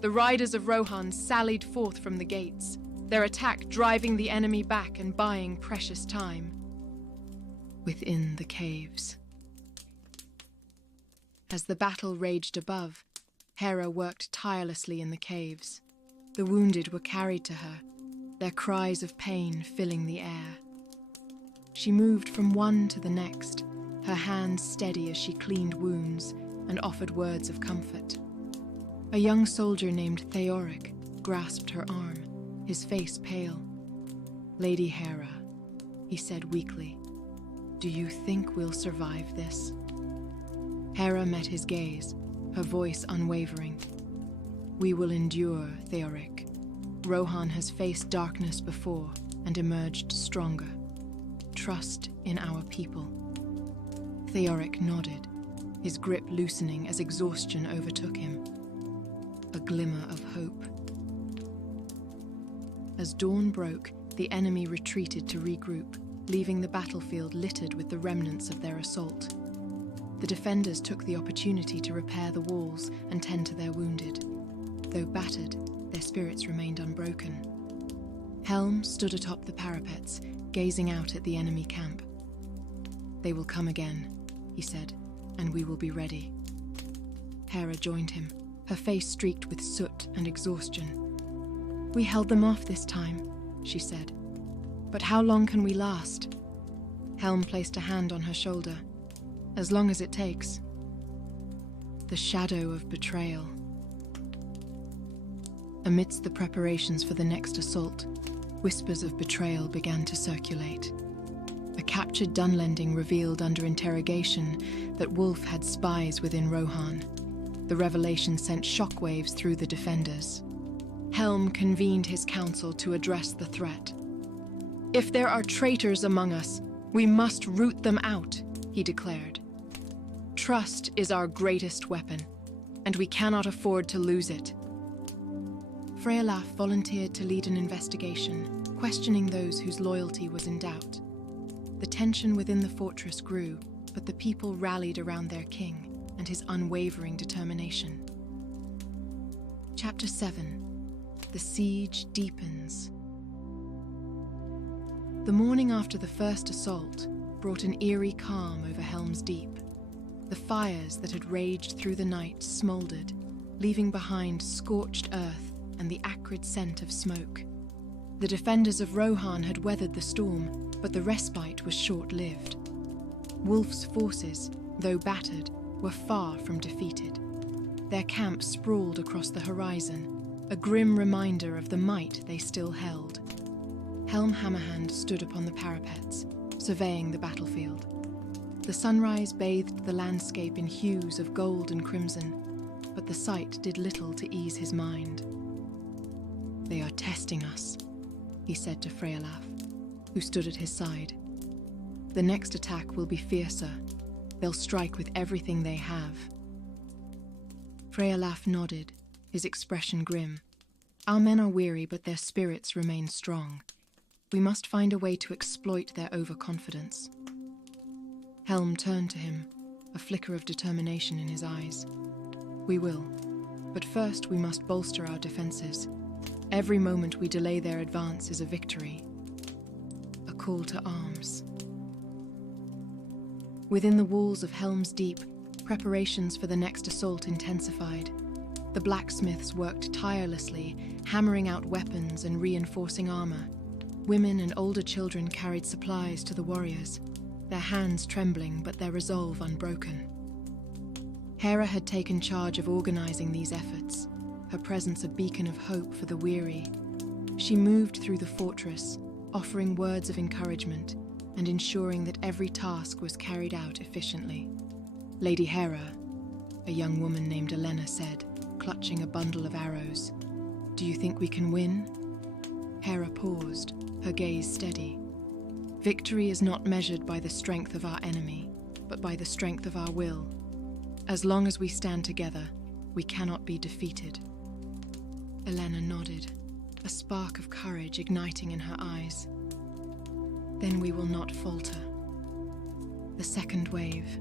The riders of Rohan sallied forth from the gates. their attack driving the enemy back and buying precious time. Within the caves. As the battle raged above, Hera worked tirelessly in the caves. The wounded were carried to her, their cries of pain filling the air. She moved from one to the next, her hands steady as she cleaned wounds and offered words of comfort. A young soldier named Theoric grasped her arm, his face pale. "Lady Hera," he said weakly, "do you think we'll survive this?" Hera met his gaze, her voice unwavering. "We will endure, Theoric. Rohan has faced darkness before and emerged stronger. Trust in our people." Theoric nodded, his grip loosening as exhaustion overtook him. A glimmer of hope. As dawn broke, the enemy retreated to regroup, leaving the battlefield littered with the remnants of their assault. The defenders took the opportunity to repair the walls and tend to their wounded. Though battered, their spirits remained unbroken. Helm stood atop the parapets, gazing out at the enemy camp. "They will come again," he said, "and we will be ready." Hera joined him, her face streaked with soot and exhaustion. "We held them off this time," she said. "But how long can we last?" Helm placed a hand on her shoulder. "As long as it takes." The shadow of betrayal. Amidst the preparations for the next assault, whispers of betrayal began to circulate. A captured Dunlending revealed under interrogation that Wolf had spies within Rohan. The revelation sent shockwaves through the defenders. Helm convened his council to address the threat. "If there are traitors among us, we must root them out," he declared. "Trust is our greatest weapon, and we cannot afford to lose it." Freyalaf volunteered to lead an investigation, questioning those whose loyalty was in doubt. The tension within the fortress grew, but the people rallied around their king and his unwavering determination. Chapter 7. The Siege Deepens. The morning after the first assault brought an eerie calm over Helm's Deep. The fires that had raged through the night smoldered, leaving behind scorched earth and the acrid scent of smoke. The defenders of Rohan had weathered the storm, but the respite was short-lived. Wolf's forces, though battered, were far from defeated. Their camp sprawled across the horizon, a grim reminder of the might they still held. Helm Hammerhand stood upon the parapets, surveying the battlefield. The sunrise bathed the landscape in hues of gold and crimson, but the sight did little to ease his mind. "They are testing us," he said to Freyalaf, who stood at his side. "The next attack will be fiercer. They'll strike with everything they have." Freyalaf nodded, his expression grim. "Our men are weary, but their spirits remain strong. We must find a way to exploit their overconfidence." Helm turned to him, a flicker of determination in his eyes. "We will. But first we must bolster our defenses. Every moment we delay their advance is a victory." A call to arms. Within the walls of Helm's Deep, preparations for the next assault intensified. The blacksmiths worked tirelessly, hammering out weapons and reinforcing armor. Women and older children carried supplies to the warriors, their hands trembling but their resolve unbroken. Hera had taken charge of organizing these efforts, her presence a beacon of hope for the weary. She moved through the fortress, offering words of encouragement and ensuring that every task was carried out efficiently. "Lady Hera," a young woman named Elena said, clutching a bundle of arrows, "do you think we can win?" Hera paused, her gaze steady. "Victory is not measured by the strength of our enemy, but by the strength of our will. As long as we stand together, we cannot be defeated." Elena nodded, a spark of courage igniting in her eyes. "Then we will not falter." The second wave.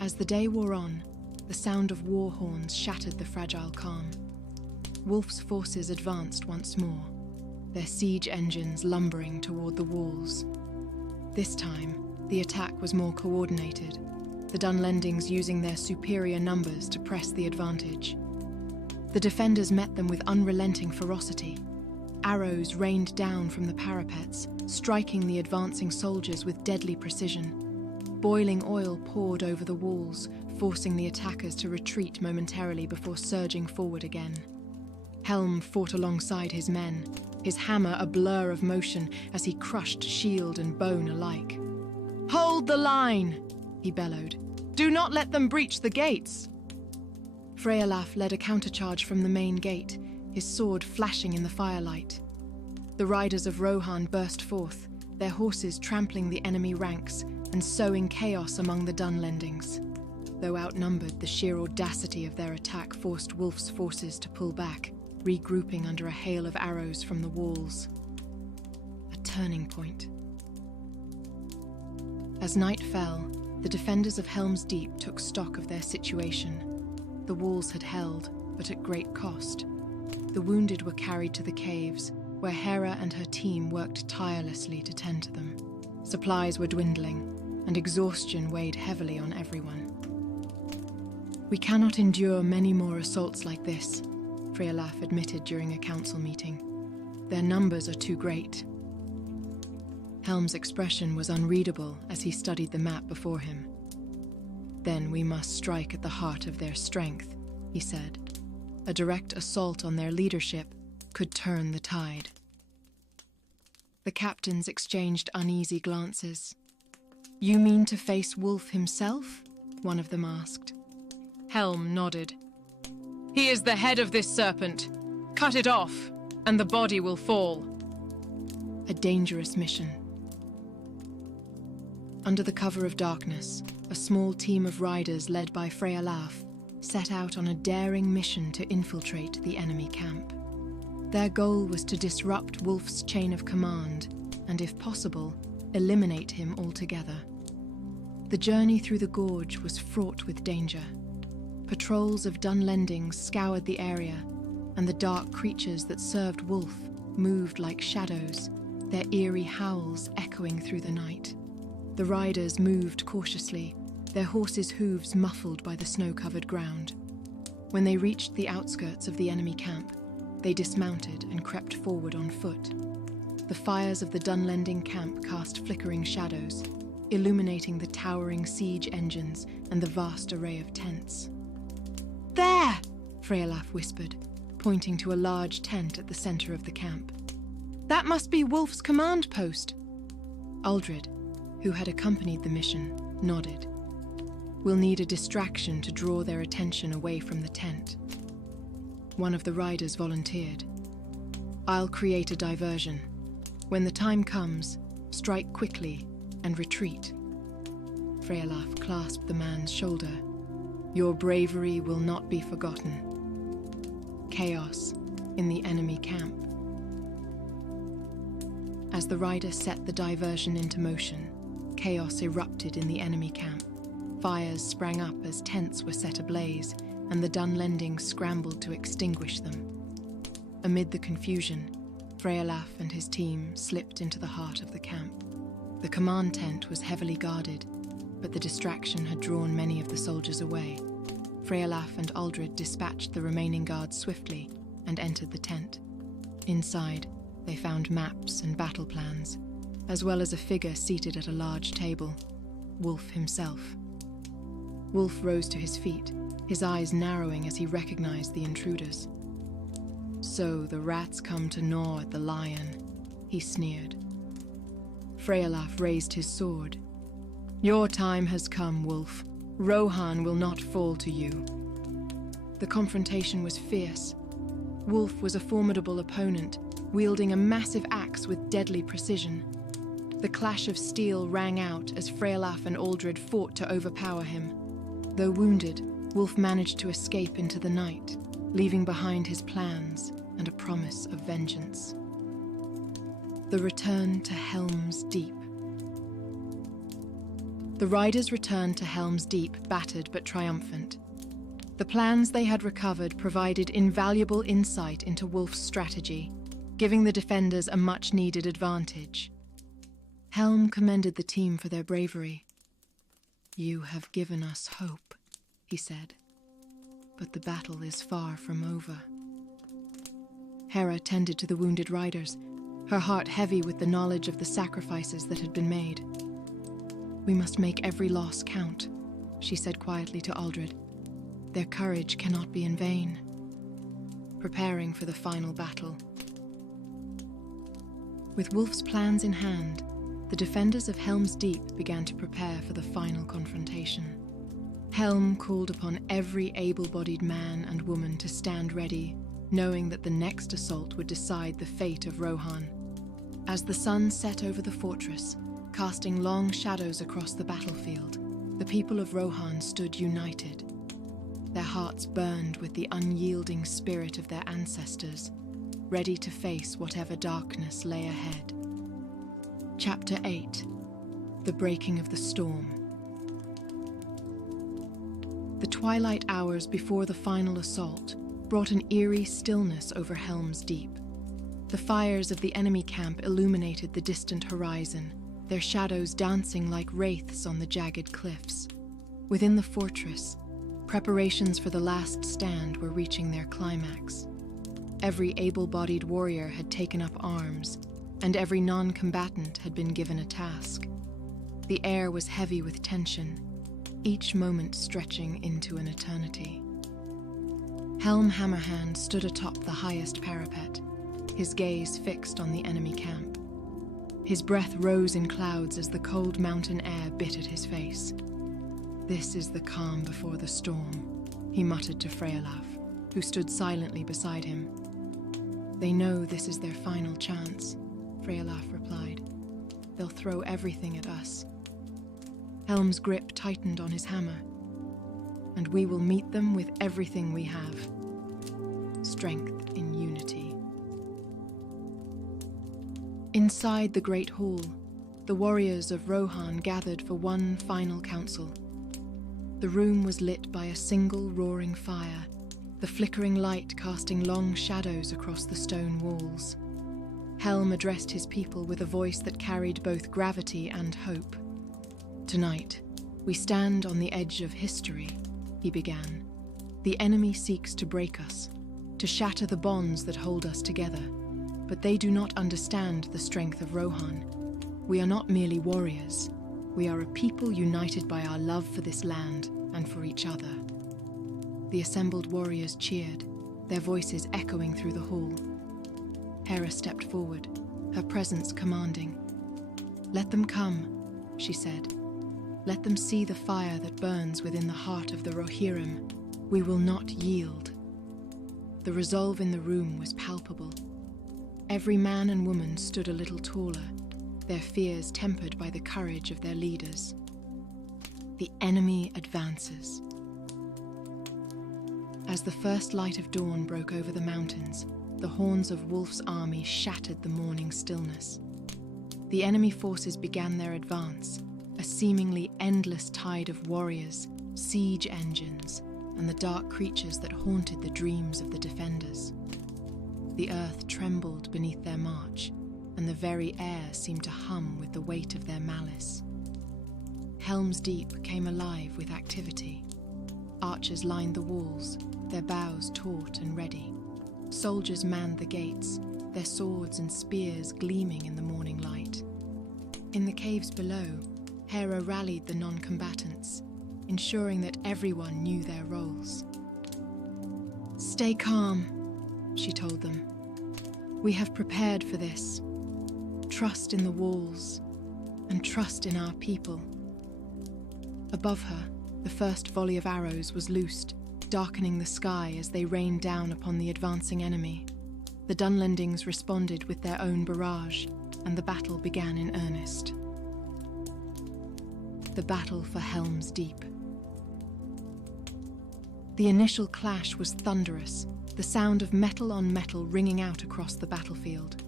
As the day wore on, the sound of war horns shattered the fragile calm. Wulf's forces advanced once more, their siege engines lumbering toward the walls. This time, the attack was more coordinated, the Dunlendings using their superior numbers to press the advantage. The defenders met them with unrelenting ferocity. Arrows rained down from the parapets, striking the advancing soldiers with deadly precision. Boiling oil poured over the walls, forcing the attackers to retreat momentarily before surging forward again. Helm fought alongside his men, his hammer a blur of motion as he crushed shield and bone alike. "Hold the line!" he bellowed. "Do not let them breach the gates!" Frealaf led a countercharge from the main gate, his sword flashing in the firelight. The riders of Rohan burst forth, their horses trampling the enemy ranks and sowing chaos among the Dunlendings. Though outnumbered, the sheer audacity of their attack forced Wulf's forces to pull back, regrouping under a hail of arrows from the walls. A turning point. As night fell, the defenders of Helm's Deep took stock of their situation. The walls had held, but at great cost. The wounded were carried to the caves, where Hera and her team worked tirelessly to tend to them. Supplies were dwindling, and exhaustion weighed heavily on everyone. "We cannot endure many more assaults like this," Frealaf admitted during a council meeting. "Their numbers are too great." Helm's expression was unreadable as he studied the map before him. "Then we must strike at the heart of their strength," he said. "A direct assault on their leadership could turn the tide." The captains exchanged uneasy glances. "You mean to face Wulf himself?" one of them asked. Helm nodded. "He is the head of this serpent. Cut it off, and the body will fall." A dangerous mission. Under the cover of darkness, a small team of riders led by Frealaf set out on a daring mission to infiltrate the enemy camp. Their goal was to disrupt Wulf's chain of command and, if possible, eliminate him altogether. The journey through the gorge was fraught with danger. Patrols of Dunlendings scoured the area, and the dark creatures that served Wulf moved like shadows, their eerie howls echoing through the night. The riders moved cautiously, their horses' hooves muffled by the snow-covered ground. When they reached the outskirts of the enemy camp, they dismounted and crept forward on foot. The fires of the Dunlending camp cast flickering shadows, illuminating the towering siege engines and the vast array of tents. "There!" Frealaf whispered, pointing to a large tent at the center of the camp. "That must be Wulf's command post." Uldred, who had accompanied the mission, nodded. "We'll need a distraction to draw their attention away from the tent." One of the riders volunteered. "I'll create a diversion. When the time comes, strike quickly and retreat." Frealaf clasped the man's shoulder. "Your bravery will not be forgotten." Chaos in the enemy camp. As the rider set the diversion into motion, chaos erupted in the enemy camp. Fires sprang up as tents were set ablaze, and the Dunlendings scrambled to extinguish them. Amid the confusion, Frealaf and his team slipped into the heart of the camp. The command tent was heavily guarded, but the distraction had drawn many of the soldiers away. Frealaf and Uldred dispatched the remaining guards swiftly and entered the tent. Inside, they found maps and battle plans, as well as a figure seated at a large table, Wulf himself. Wulf rose to his feet, his eyes narrowing as he recognized the intruders. "So the rats come to gnaw at the lion," he sneered. Frealaf raised his sword. "Your time has come, Wulf. Rohan will not fall to you." The confrontation was fierce. Wulf was a formidable opponent, wielding a massive axe with deadly precision. The clash of steel rang out as Frealaf and Uldred fought to overpower him. Though wounded, Wulf managed to escape into the night, leaving behind his plans and a promise of vengeance. The return to Helm's Deep. The riders returned to Helm's Deep, battered but triumphant. The plans they had recovered provided invaluable insight into Wulf's strategy, giving the defenders a much-needed advantage. Helm commended the team for their bravery. "You have given us hope," he said, "but the battle is far from over." Hera tended to the wounded riders, her heart heavy with the knowledge of the sacrifices that had been made. "We must make every loss count," she said quietly to Aldred. "Their courage cannot be in vain." Preparing for the final battle. With Wulf's plans in hand, the defenders of Helm's Deep began to prepare for the final confrontation. Helm called upon every able-bodied man and woman to stand ready, knowing that the next assault would decide the fate of Rohan. As the sun set over the fortress, casting long shadows across the battlefield, the people of Rohan stood united. Their hearts burned with the unyielding spirit of their ancestors, ready to face whatever darkness lay ahead. Chapter 8: The Breaking of the Storm. The twilight hours before the final assault brought an eerie stillness over Helm's Deep. The fires of the enemy camp illuminated the distant horizon, their shadows dancing like wraiths on the jagged cliffs. Within the fortress, preparations for the last stand were reaching their climax. Every able-bodied warrior had taken up arms, and every non-combatant had been given a task. The air was heavy with tension, each moment stretching into an eternity. Helm Hammerhand stood atop the highest parapet, his gaze fixed on the enemy camp. His breath rose in clouds as the cold mountain air bit at his face. "This is the calm before the storm," he muttered to Freylaf, who stood silently beside him. "They know this is their final chance," Freylaf replied. "They'll throw everything at us." Helm's grip tightened on his hammer. "And we will meet them with everything we have. Strength in unity." Inside the Great Hall, the warriors of Rohan gathered for one final council. The room was lit by a single roaring fire, the flickering light casting long shadows across the stone walls. Helm addressed his people with a voice that carried both gravity and hope. "Tonight, we stand on the edge of history," he began. "The enemy seeks to break us, to shatter the bonds that hold us together, but they do not understand the strength of Rohan. We are not merely warriors. We are a people united by our love for this land and for each other." The assembled warriors cheered, their voices echoing through the hall. Hera stepped forward, her presence commanding. "Let them come," she said. "Let them see the fire that burns within the heart of the Rohirrim. We will not yield." The resolve in the room was palpable. Every man and woman stood a little taller, their fears tempered by the courage of their leaders. The enemy advances. As the first light of dawn broke over the mountains, the horns of Wulf's army shattered the morning stillness. The enemy forces began their advance, a seemingly endless tide of warriors, siege engines, and the dark creatures that haunted the dreams of the defenders. The earth trembled beneath their march, and the very air seemed to hum with the weight of their malice. Helm's Deep came alive with activity. Archers lined the walls, their bows taut and ready. Soldiers manned the gates, their swords and spears gleaming in the morning light. In the caves below, Hera rallied the non-combatants, ensuring that everyone knew their roles. "Stay calm," she told them. "We have prepared for this. Trust in the walls, and trust in our people." Above her, the first volley of arrows was loosed, darkening the sky as they rained down upon the advancing enemy. The Dunlendings responded with their own barrage, and the battle began in earnest. The battle for Helm's Deep. The initial clash was thunderous, the sound of metal on metal ringing out across the battlefield.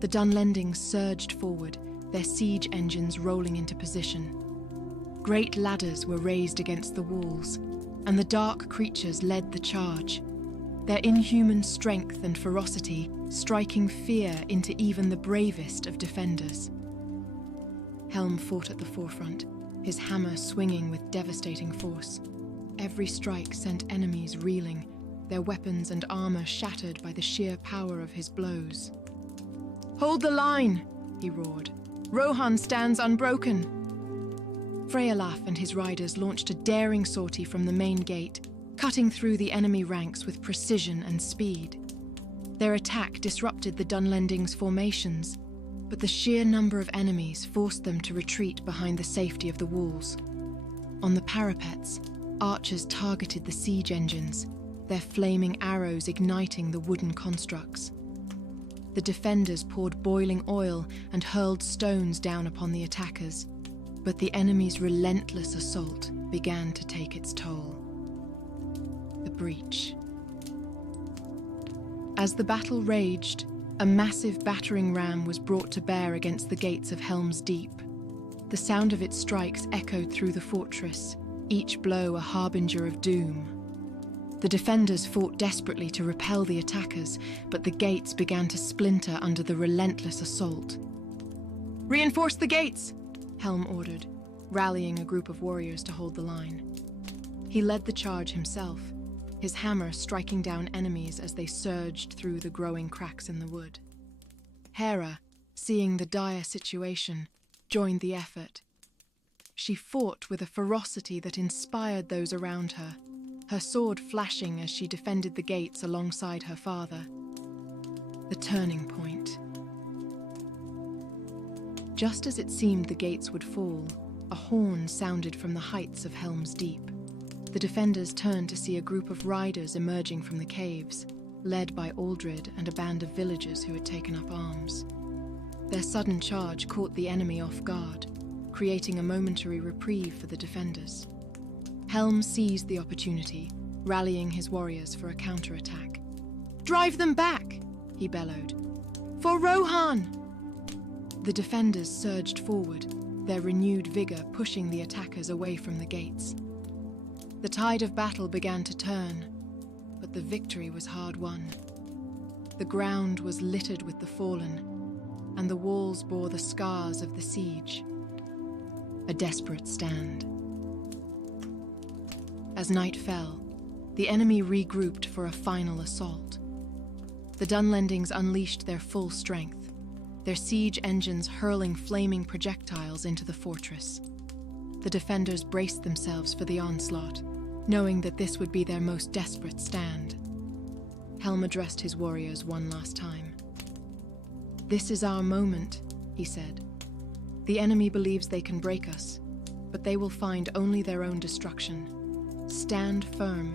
The Dunlendings surged forward, their siege engines rolling into position. Great ladders were raised against the walls, and the dark creatures led the charge, their inhuman strength and ferocity striking fear into even the bravest of defenders. Helm fought at the forefront, his hammer swinging with devastating force. Every strike sent enemies reeling, their weapons and armor shattered by the sheer power of his blows. "Hold the line!" he roared. "Rohan stands unbroken!" Freylaf and his riders launched a daring sortie from the main gate, cutting through the enemy ranks with precision and speed. Their attack disrupted the Dunlendings' formations, but the sheer number of enemies forced them to retreat behind the safety of the walls. On the parapets, archers targeted the siege engines, their flaming arrows igniting the wooden constructs. The defenders poured boiling oil and hurled stones down upon the attackers, but the enemy's relentless assault began to take its toll. The breach. As the battle raged, a massive battering ram was brought to bear against the gates of Helm's Deep. The sound of its strikes echoed through the fortress, each blow a harbinger of doom. The defenders fought desperately to repel the attackers, but the gates began to splinter under the relentless assault. "Reinforce the gates!" Helm ordered, rallying a group of warriors to hold the line. He led the charge himself, his hammer striking down enemies as they surged through the growing cracks in the wood. Hera, seeing the dire situation, joined the effort. She fought with a ferocity that inspired those around her, her sword flashing as she defended the gates alongside her father. The turning point. Just as it seemed the gates would fall, a horn sounded from the heights of Helm's Deep. The defenders turned to see a group of riders emerging from the caves, led by Aldred and a band of villagers who had taken up arms. Their sudden charge caught the enemy off guard, creating a momentary reprieve for the defenders. Helm seized the opportunity, rallying his warriors for a counterattack. "Drive them back!" he bellowed. "For Rohan!" The defenders surged forward, their renewed vigor pushing the attackers away from the gates. The tide of battle began to turn, but the victory was hard won. The ground was littered with the fallen, and the walls bore the scars of the siege. A desperate stand. As night fell, the enemy regrouped for a final assault. The Dunlendings unleashed their full strength, their siege engines hurling flaming projectiles into the fortress. The defenders braced themselves for the onslaught, knowing that this would be their most desperate stand. Helm addressed his warriors one last time. "This is our moment," he said. "The enemy believes they can break us, but they will find only their own destruction. Stand firm,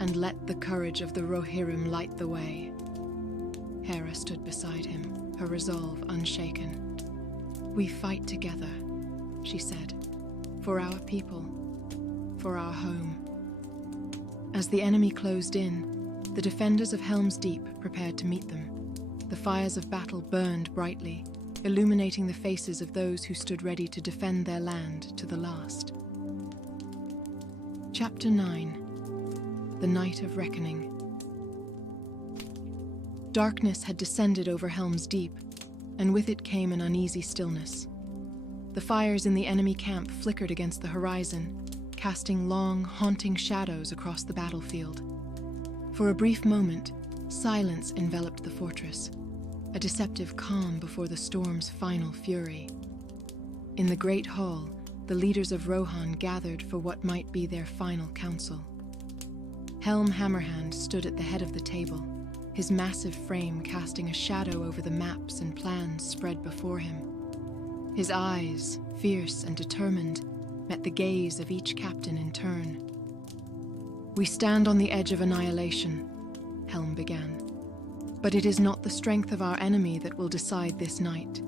and let the courage of the Rohirrim light the way." Hera stood beside him, her resolve unshaken. "We fight together," she said, "for our people, for our home." As the enemy closed in, the defenders of Helm's Deep prepared to meet them. The fires of battle burned brightly, illuminating the faces of those who stood ready to defend their land to the last. Chapter 9. The Night of Reckoning. Darkness had descended over Helm's Deep, and with it came an uneasy stillness. The fires in the enemy camp flickered against the horizon, casting long, haunting shadows across the battlefield. For a brief moment, silence enveloped the fortress, a deceptive calm before the storm's final fury. In the great hall, the leaders of Rohan gathered for what might be their final council. Helm Hammerhand stood at the head of the table, his massive frame casting a shadow over the maps and plans spread before him. His eyes, fierce and determined, met the gaze of each captain in turn. "We stand on the edge of annihilation," Helm began. "But it is not the strength of our enemy that will decide this night.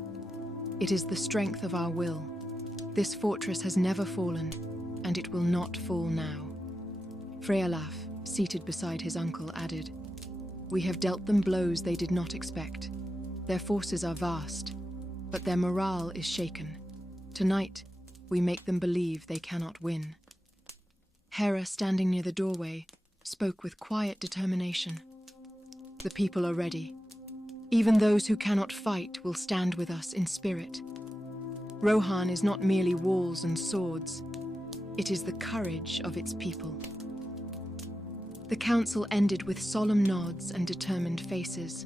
It is the strength of our will. This fortress has never fallen, and it will not fall now." Freylaf, seated beside his uncle, added, "We have dealt them blows they did not expect. Their forces are vast, but their morale is shaken. Tonight, we make them believe they cannot win." Hera, standing near the doorway, spoke with quiet determination. "The people are ready. Even those who cannot fight will stand with us in spirit. Rohan is not merely walls and swords. It is the courage of its people." The council ended with solemn nods and determined faces.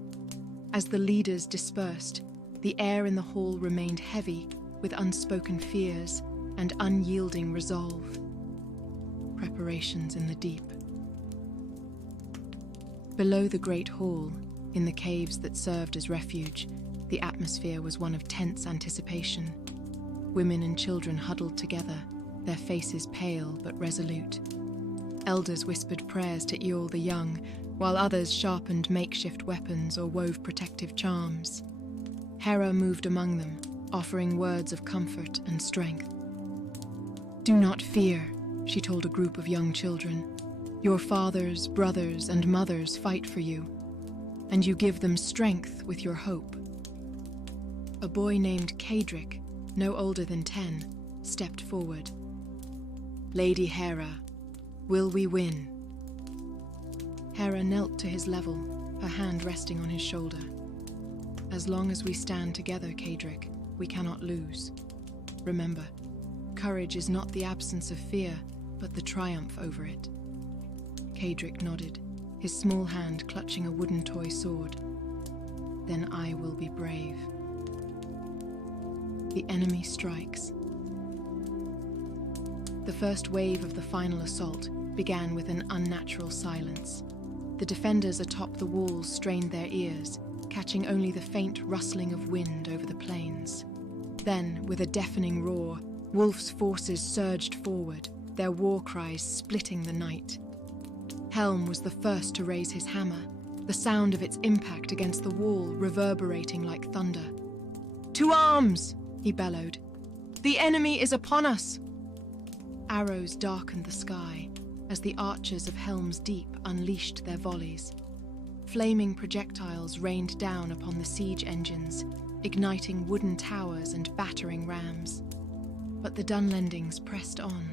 As the leaders dispersed, the air in the hall remained heavy with unspoken fears and unyielding resolve. Preparations in the deep. Below the great hall, in the caves that served as refuge, the atmosphere was one of tense anticipation. Women and children huddled together, their faces pale but resolute. Elders whispered prayers to Eol the Young, while others sharpened makeshift weapons or wove protective charms. Hera moved among them, offering words of comfort and strength. "Do not fear," she told a group of young children. "Your fathers, brothers, and mothers fight for you, and you give them strength with your hope." A boy named Kadric, no older than 10, stepped forward. "Lady Hera, will we win?" Hera knelt to his level, her hand resting on his shoulder. "As long as we stand together, Kadric, we cannot lose. Remember, courage is not the absence of fear, but the triumph over it." Kadric nodded, his small hand clutching a wooden toy sword. "Then I will be brave." The enemy strikes. The first wave of the final assault began with an unnatural silence. The defenders atop the walls strained their ears, catching only the faint rustling of wind over the plains. Then, with a deafening roar, Wulf's forces surged forward, their war cries splitting the night. Helm was the first to raise his hammer, the sound of its impact against the wall reverberating like thunder. "To arms!" he bellowed. "The enemy is upon us!" Arrows darkened the sky as the archers of Helm's Deep unleashed their volleys. Flaming projectiles rained down upon the siege engines, igniting wooden towers and battering rams. But the Dunlendings pressed on,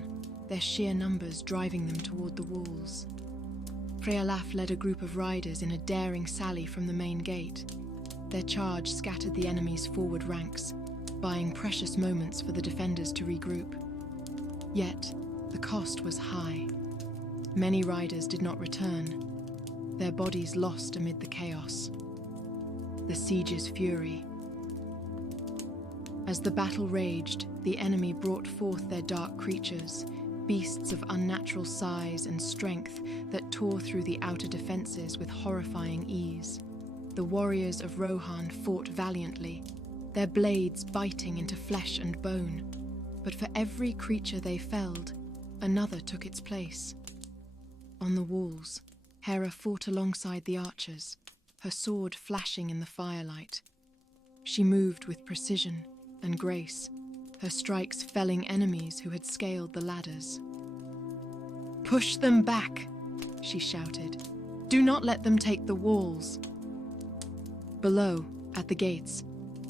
their sheer numbers driving them toward the walls. Frealaf led a group of riders in a daring sally from the main gate. Their charge scattered the enemy's forward ranks, buying precious moments for the defenders to regroup. Yet, the cost was high. Many riders did not return, their bodies lost amid the chaos. The siege's fury. As the battle raged, the enemy brought forth their dark creatures, beasts of unnatural size and strength that tore through the outer defenses with horrifying ease. The warriors of Rohan fought valiantly, their blades biting into flesh and bone. But for every creature they felled, another took its place. On the walls, Hera fought alongside the archers, her sword flashing in the firelight. She moved with precision and grace, her strikes felling enemies who had scaled the ladders. "Push them back," she shouted. "Do not let them take the walls." Below, at the gates,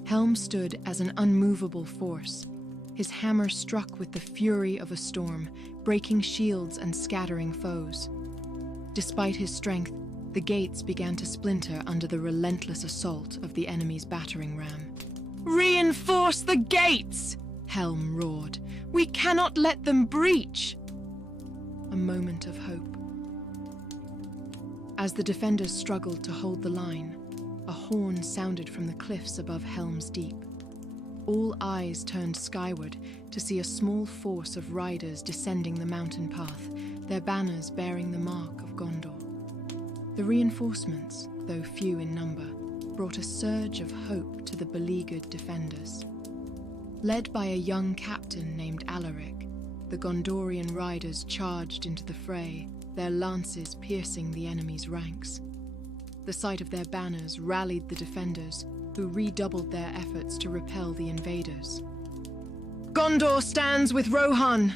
Helm stood as an unmovable force. His hammer struck with the fury of a storm, breaking shields and scattering foes. Despite his strength, the gates began to splinter under the relentless assault of the enemy's battering ram. "Reinforce the gates!" Helm roared. "We cannot let them breach!" A moment of hope. As the defenders struggled to hold the line, a horn sounded from the cliffs above Helm's Deep. All eyes turned skyward to see a small force of riders descending the mountain path, their banners bearing the mark of Gondor. The reinforcements, though few in number, brought a surge of hope to the beleaguered defenders. Led by a young captain named Alaric, the Gondorian riders charged into the fray, their lances piercing the enemy's ranks. The sight of their banners rallied the defenders, who redoubled their efforts to repel the invaders. "Gondor stands with Rohan!"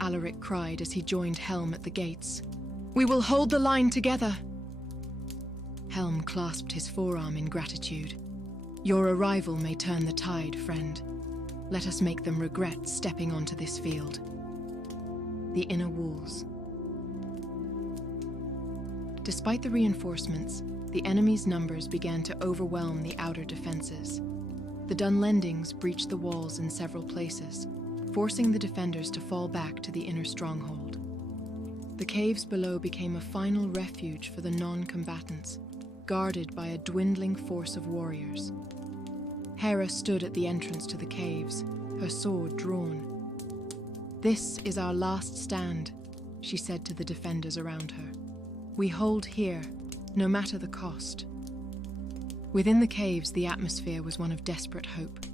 Alaric cried as he joined Helm at the gates. "We will hold the line together!" Helm clasped his forearm in gratitude. "Your arrival may turn the tide, friend. Let us make them regret stepping onto this field." the inner walls. Despite the reinforcements, the enemy's numbers began to overwhelm the outer defenses. The Dunlendings breached the walls in several places, forcing the defenders to fall back to the inner stronghold. The caves below became a final refuge for the non-combatants, guarded by a dwindling force of warriors. Hera stood at the entrance to the caves, her sword drawn. "This is our last stand," she said to the defenders around her. "We hold here, no matter the cost." Within the caves, the atmosphere was one of desperate hope.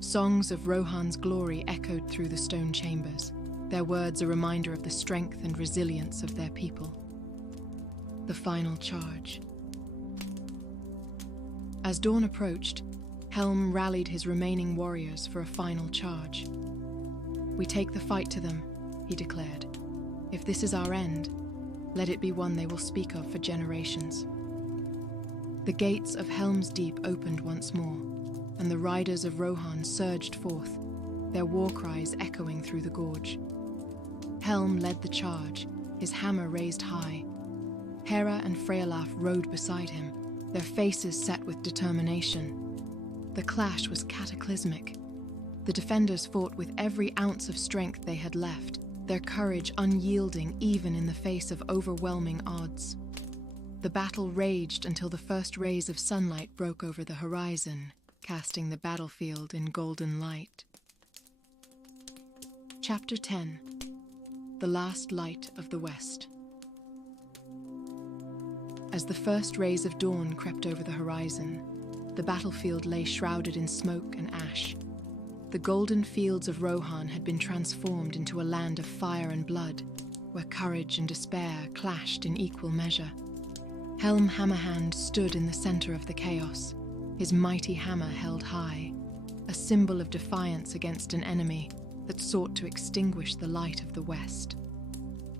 Songs of Rohan's glory echoed through the stone chambers, their words a reminder of the strength and resilience of their people. The final charge. As dawn approached, Helm rallied his remaining warriors for a final charge. "We take the fight to them," he declared. "If this is our end, let it be one they will speak of for generations." The gates of Helm's Deep opened once more, and the riders of Rohan surged forth, their war cries echoing through the gorge. Helm led the charge, his hammer raised high. Hera and Freylaf rode beside him, their faces set with determination. The clash was cataclysmic. The defenders fought with every ounce of strength they had left, their courage unyielding even in the face of overwhelming odds. The battle raged until the first rays of sunlight broke over the horizon, casting the battlefield in golden light. Chapter 10. The Last Light of the West. As the first rays of dawn crept over the horizon, the battlefield lay shrouded in smoke and ash. The golden fields of Rohan had been transformed into a land of fire and blood, where courage and despair clashed in equal measure. Helm Hammerhand stood in the center of the chaos, his mighty hammer held high, a symbol of defiance against an enemy that sought to extinguish the light of the West.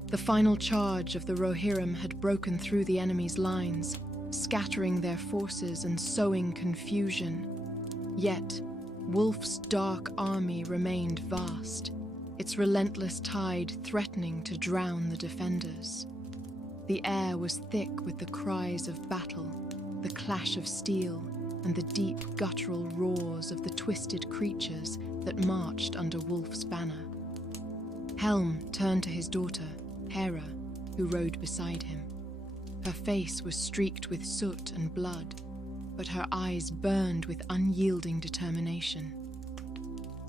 The final charge of the Rohirrim had broken through the enemy's lines, scattering their forces and sowing confusion. Yet, Wulf's dark army remained vast, its relentless tide threatening to drown the defenders. The air was thick with the cries of battle, the clash of steel, and the deep guttural roars of the twisted creatures that marched under Wulf's banner. Helm turned to his daughter, Hera, who rode beside him. Her face was streaked with soot and blood, but her eyes burned with unyielding determination.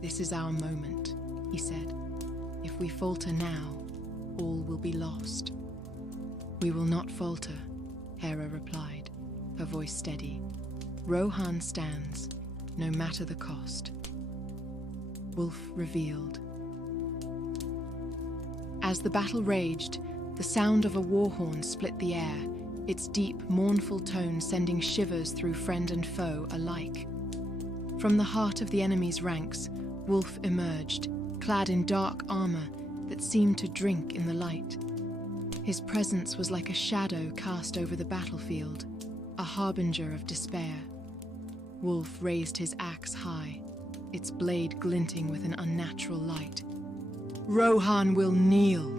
"This is our moment," he said. "If we falter now, all will be lost." "We will not falter," Hera replied, her voice steady. "Rohan stands, no matter the cost." Wulf revealed. As the battle raged, the sound of a war horn split the air, its deep, mournful tone sending shivers through friend and foe alike. From the heart of the enemy's ranks, Wulf emerged, clad in dark armor that seemed to drink in the light. His presence was like a shadow cast over the battlefield, a harbinger of despair. Wulf raised his axe high, its blade glinting with an unnatural light. "Rohan will kneel,"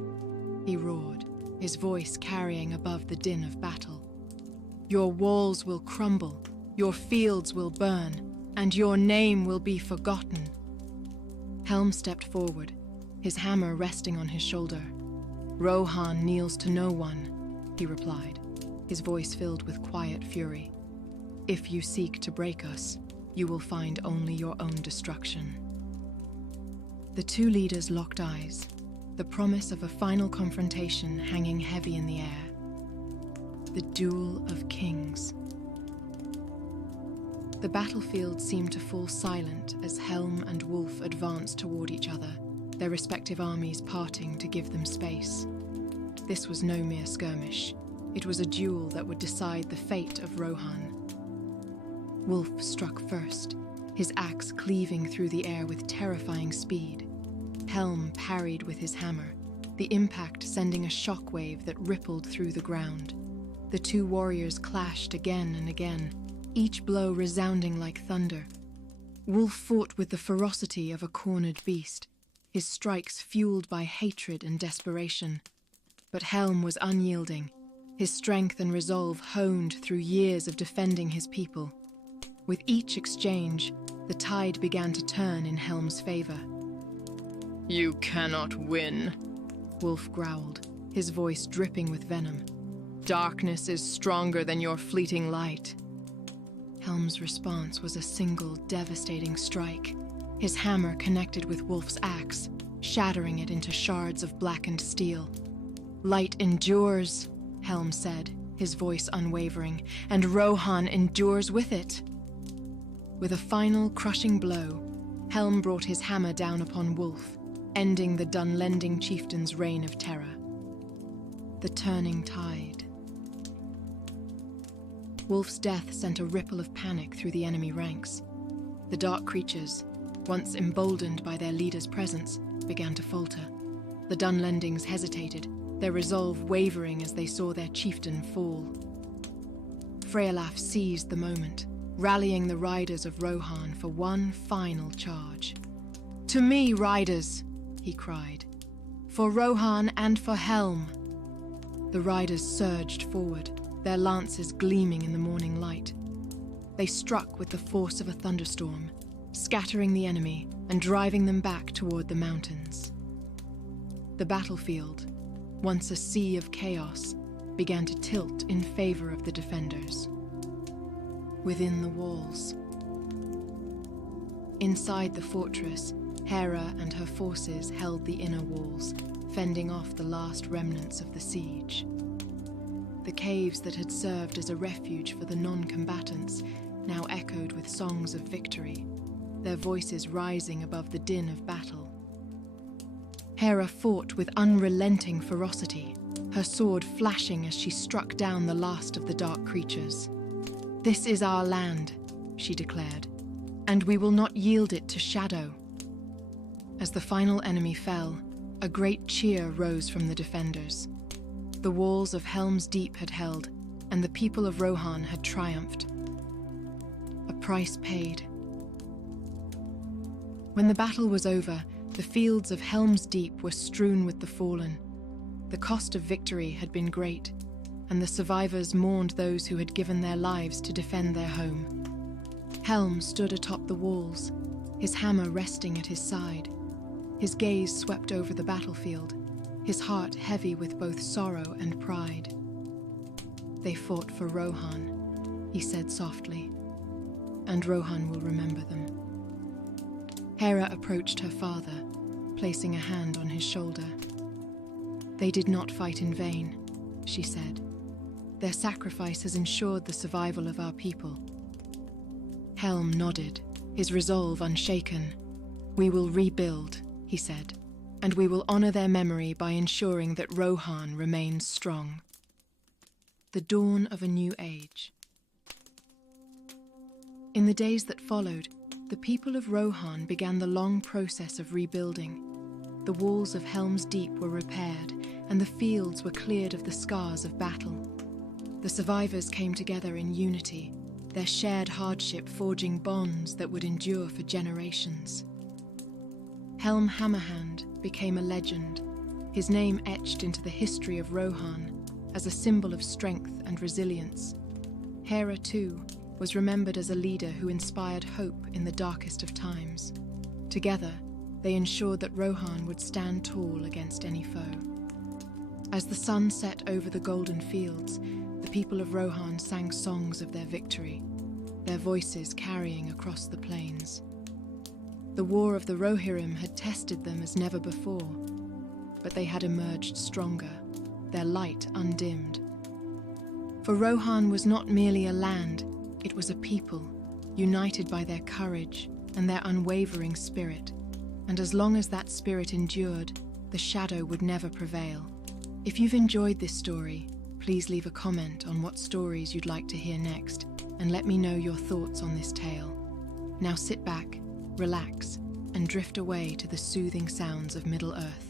he roared, his voice carrying above the din of battle. "Your walls will crumble, your fields will burn, and your name will be forgotten." Helm stepped forward, his hammer resting on his shoulder. "Rohan kneels to no one," he replied, his voice filled with quiet fury. "If you seek to break us, you will find only your own destruction." The two leaders locked eyes, the promise of a final confrontation hanging heavy in the air. The Duel of Kings. The battlefield seemed to fall silent as Helm and Wulf advanced toward each other, their respective armies parting to give them space. This was no mere skirmish. It was a duel that would decide the fate of Rohan. Wulf struck first, his axe cleaving through the air with terrifying speed. Helm parried with his hammer, the impact sending a shockwave that rippled through the ground. The two warriors clashed again and again, each blow resounding like thunder. Wulf fought with the ferocity of a cornered beast, his strikes fueled by hatred and desperation. But Helm was unyielding, his strength and resolve honed through years of defending his people. With each exchange, the tide began to turn in Helm's favor. "You cannot win," Wolf growled, his voice dripping with venom. "Darkness is stronger than your fleeting light." Helm's response was a single, devastating strike. His hammer connected with Wolf's axe, shattering it into shards of blackened steel. "Light endures," Helm said, his voice unwavering, "and Rohan endures with it." With a final crushing blow, Helm brought his hammer down upon Wolf, ending the Dunlending chieftain's reign of terror. The turning tide. Wolf's death sent a ripple of panic through the enemy ranks. The dark creatures, once emboldened by their leader's presence, began to falter. The Dunlendings hesitated, their resolve wavering as they saw their chieftain fall. Freolaf seized the moment, rallying the riders of Rohan for one final charge. "To me, riders!" he cried. "For Rohan and for Helm!" The riders surged forward, their lances gleaming in the morning light. They struck with the force of a thunderstorm, scattering the enemy and driving them back toward the mountains. The battlefield, once a sea of chaos, began to tilt in favor of the defenders. Within the walls. Inside the fortress, Hera and her forces held the inner walls, fending off the last remnants of the siege. The caves that had served as a refuge for the non-combatants now echoed with songs of victory, their voices rising above the din of battle. Hera fought with unrelenting ferocity, her sword flashing as she struck down the last of the dark creatures. "This is our land," she declared, "and we will not yield it to shadow." As the final enemy fell, a great cheer rose from the defenders. The walls of Helm's Deep had held, and the people of Rohan had triumphed. A price paid. When the battle was over, the fields of Helm's Deep were strewn with the fallen. The cost of victory had been great, and the survivors mourned those who had given their lives to defend their home. Helm stood atop the walls, his hammer resting at his side. His gaze swept over the battlefield, his heart heavy with both sorrow and pride. "They fought for Rohan," he said softly, "and Rohan will remember them." Hera approached her father, placing a hand on his shoulder. "They did not fight in vain," she said. "Their sacrifice has ensured the survival of our people." Helm nodded, his resolve unshaken. "We will rebuild," he said, "and we will honor their memory by ensuring that Rohan remains strong." The dawn of a new age. In the days that followed, the people of Rohan began the long process of rebuilding. The walls of Helm's Deep were repaired, and the fields were cleared of the scars of battle. The survivors came together in unity, their shared hardship forging bonds that would endure for generations. Helm Hammerhand became a legend, his name etched into the history of Rohan as a symbol of strength and resilience. Hera, too, was remembered as a leader who inspired hope in the darkest of times. Together, they ensured that Rohan would stand tall against any foe. As the sun set over the golden fields, the people of Rohan sang songs of their victory, their voices carrying across the plains. The war of the Rohirrim had tested them as never before, but they had emerged stronger, their light undimmed. For Rohan was not merely a land, it was a people, united by their courage and their unwavering spirit. And as long as that spirit endured, the shadow would never prevail. If you've enjoyed this story, please leave a comment on what stories you'd like to hear next, and let me know your thoughts on this tale. Now sit back, relax, and drift away to the soothing sounds of Middle-earth.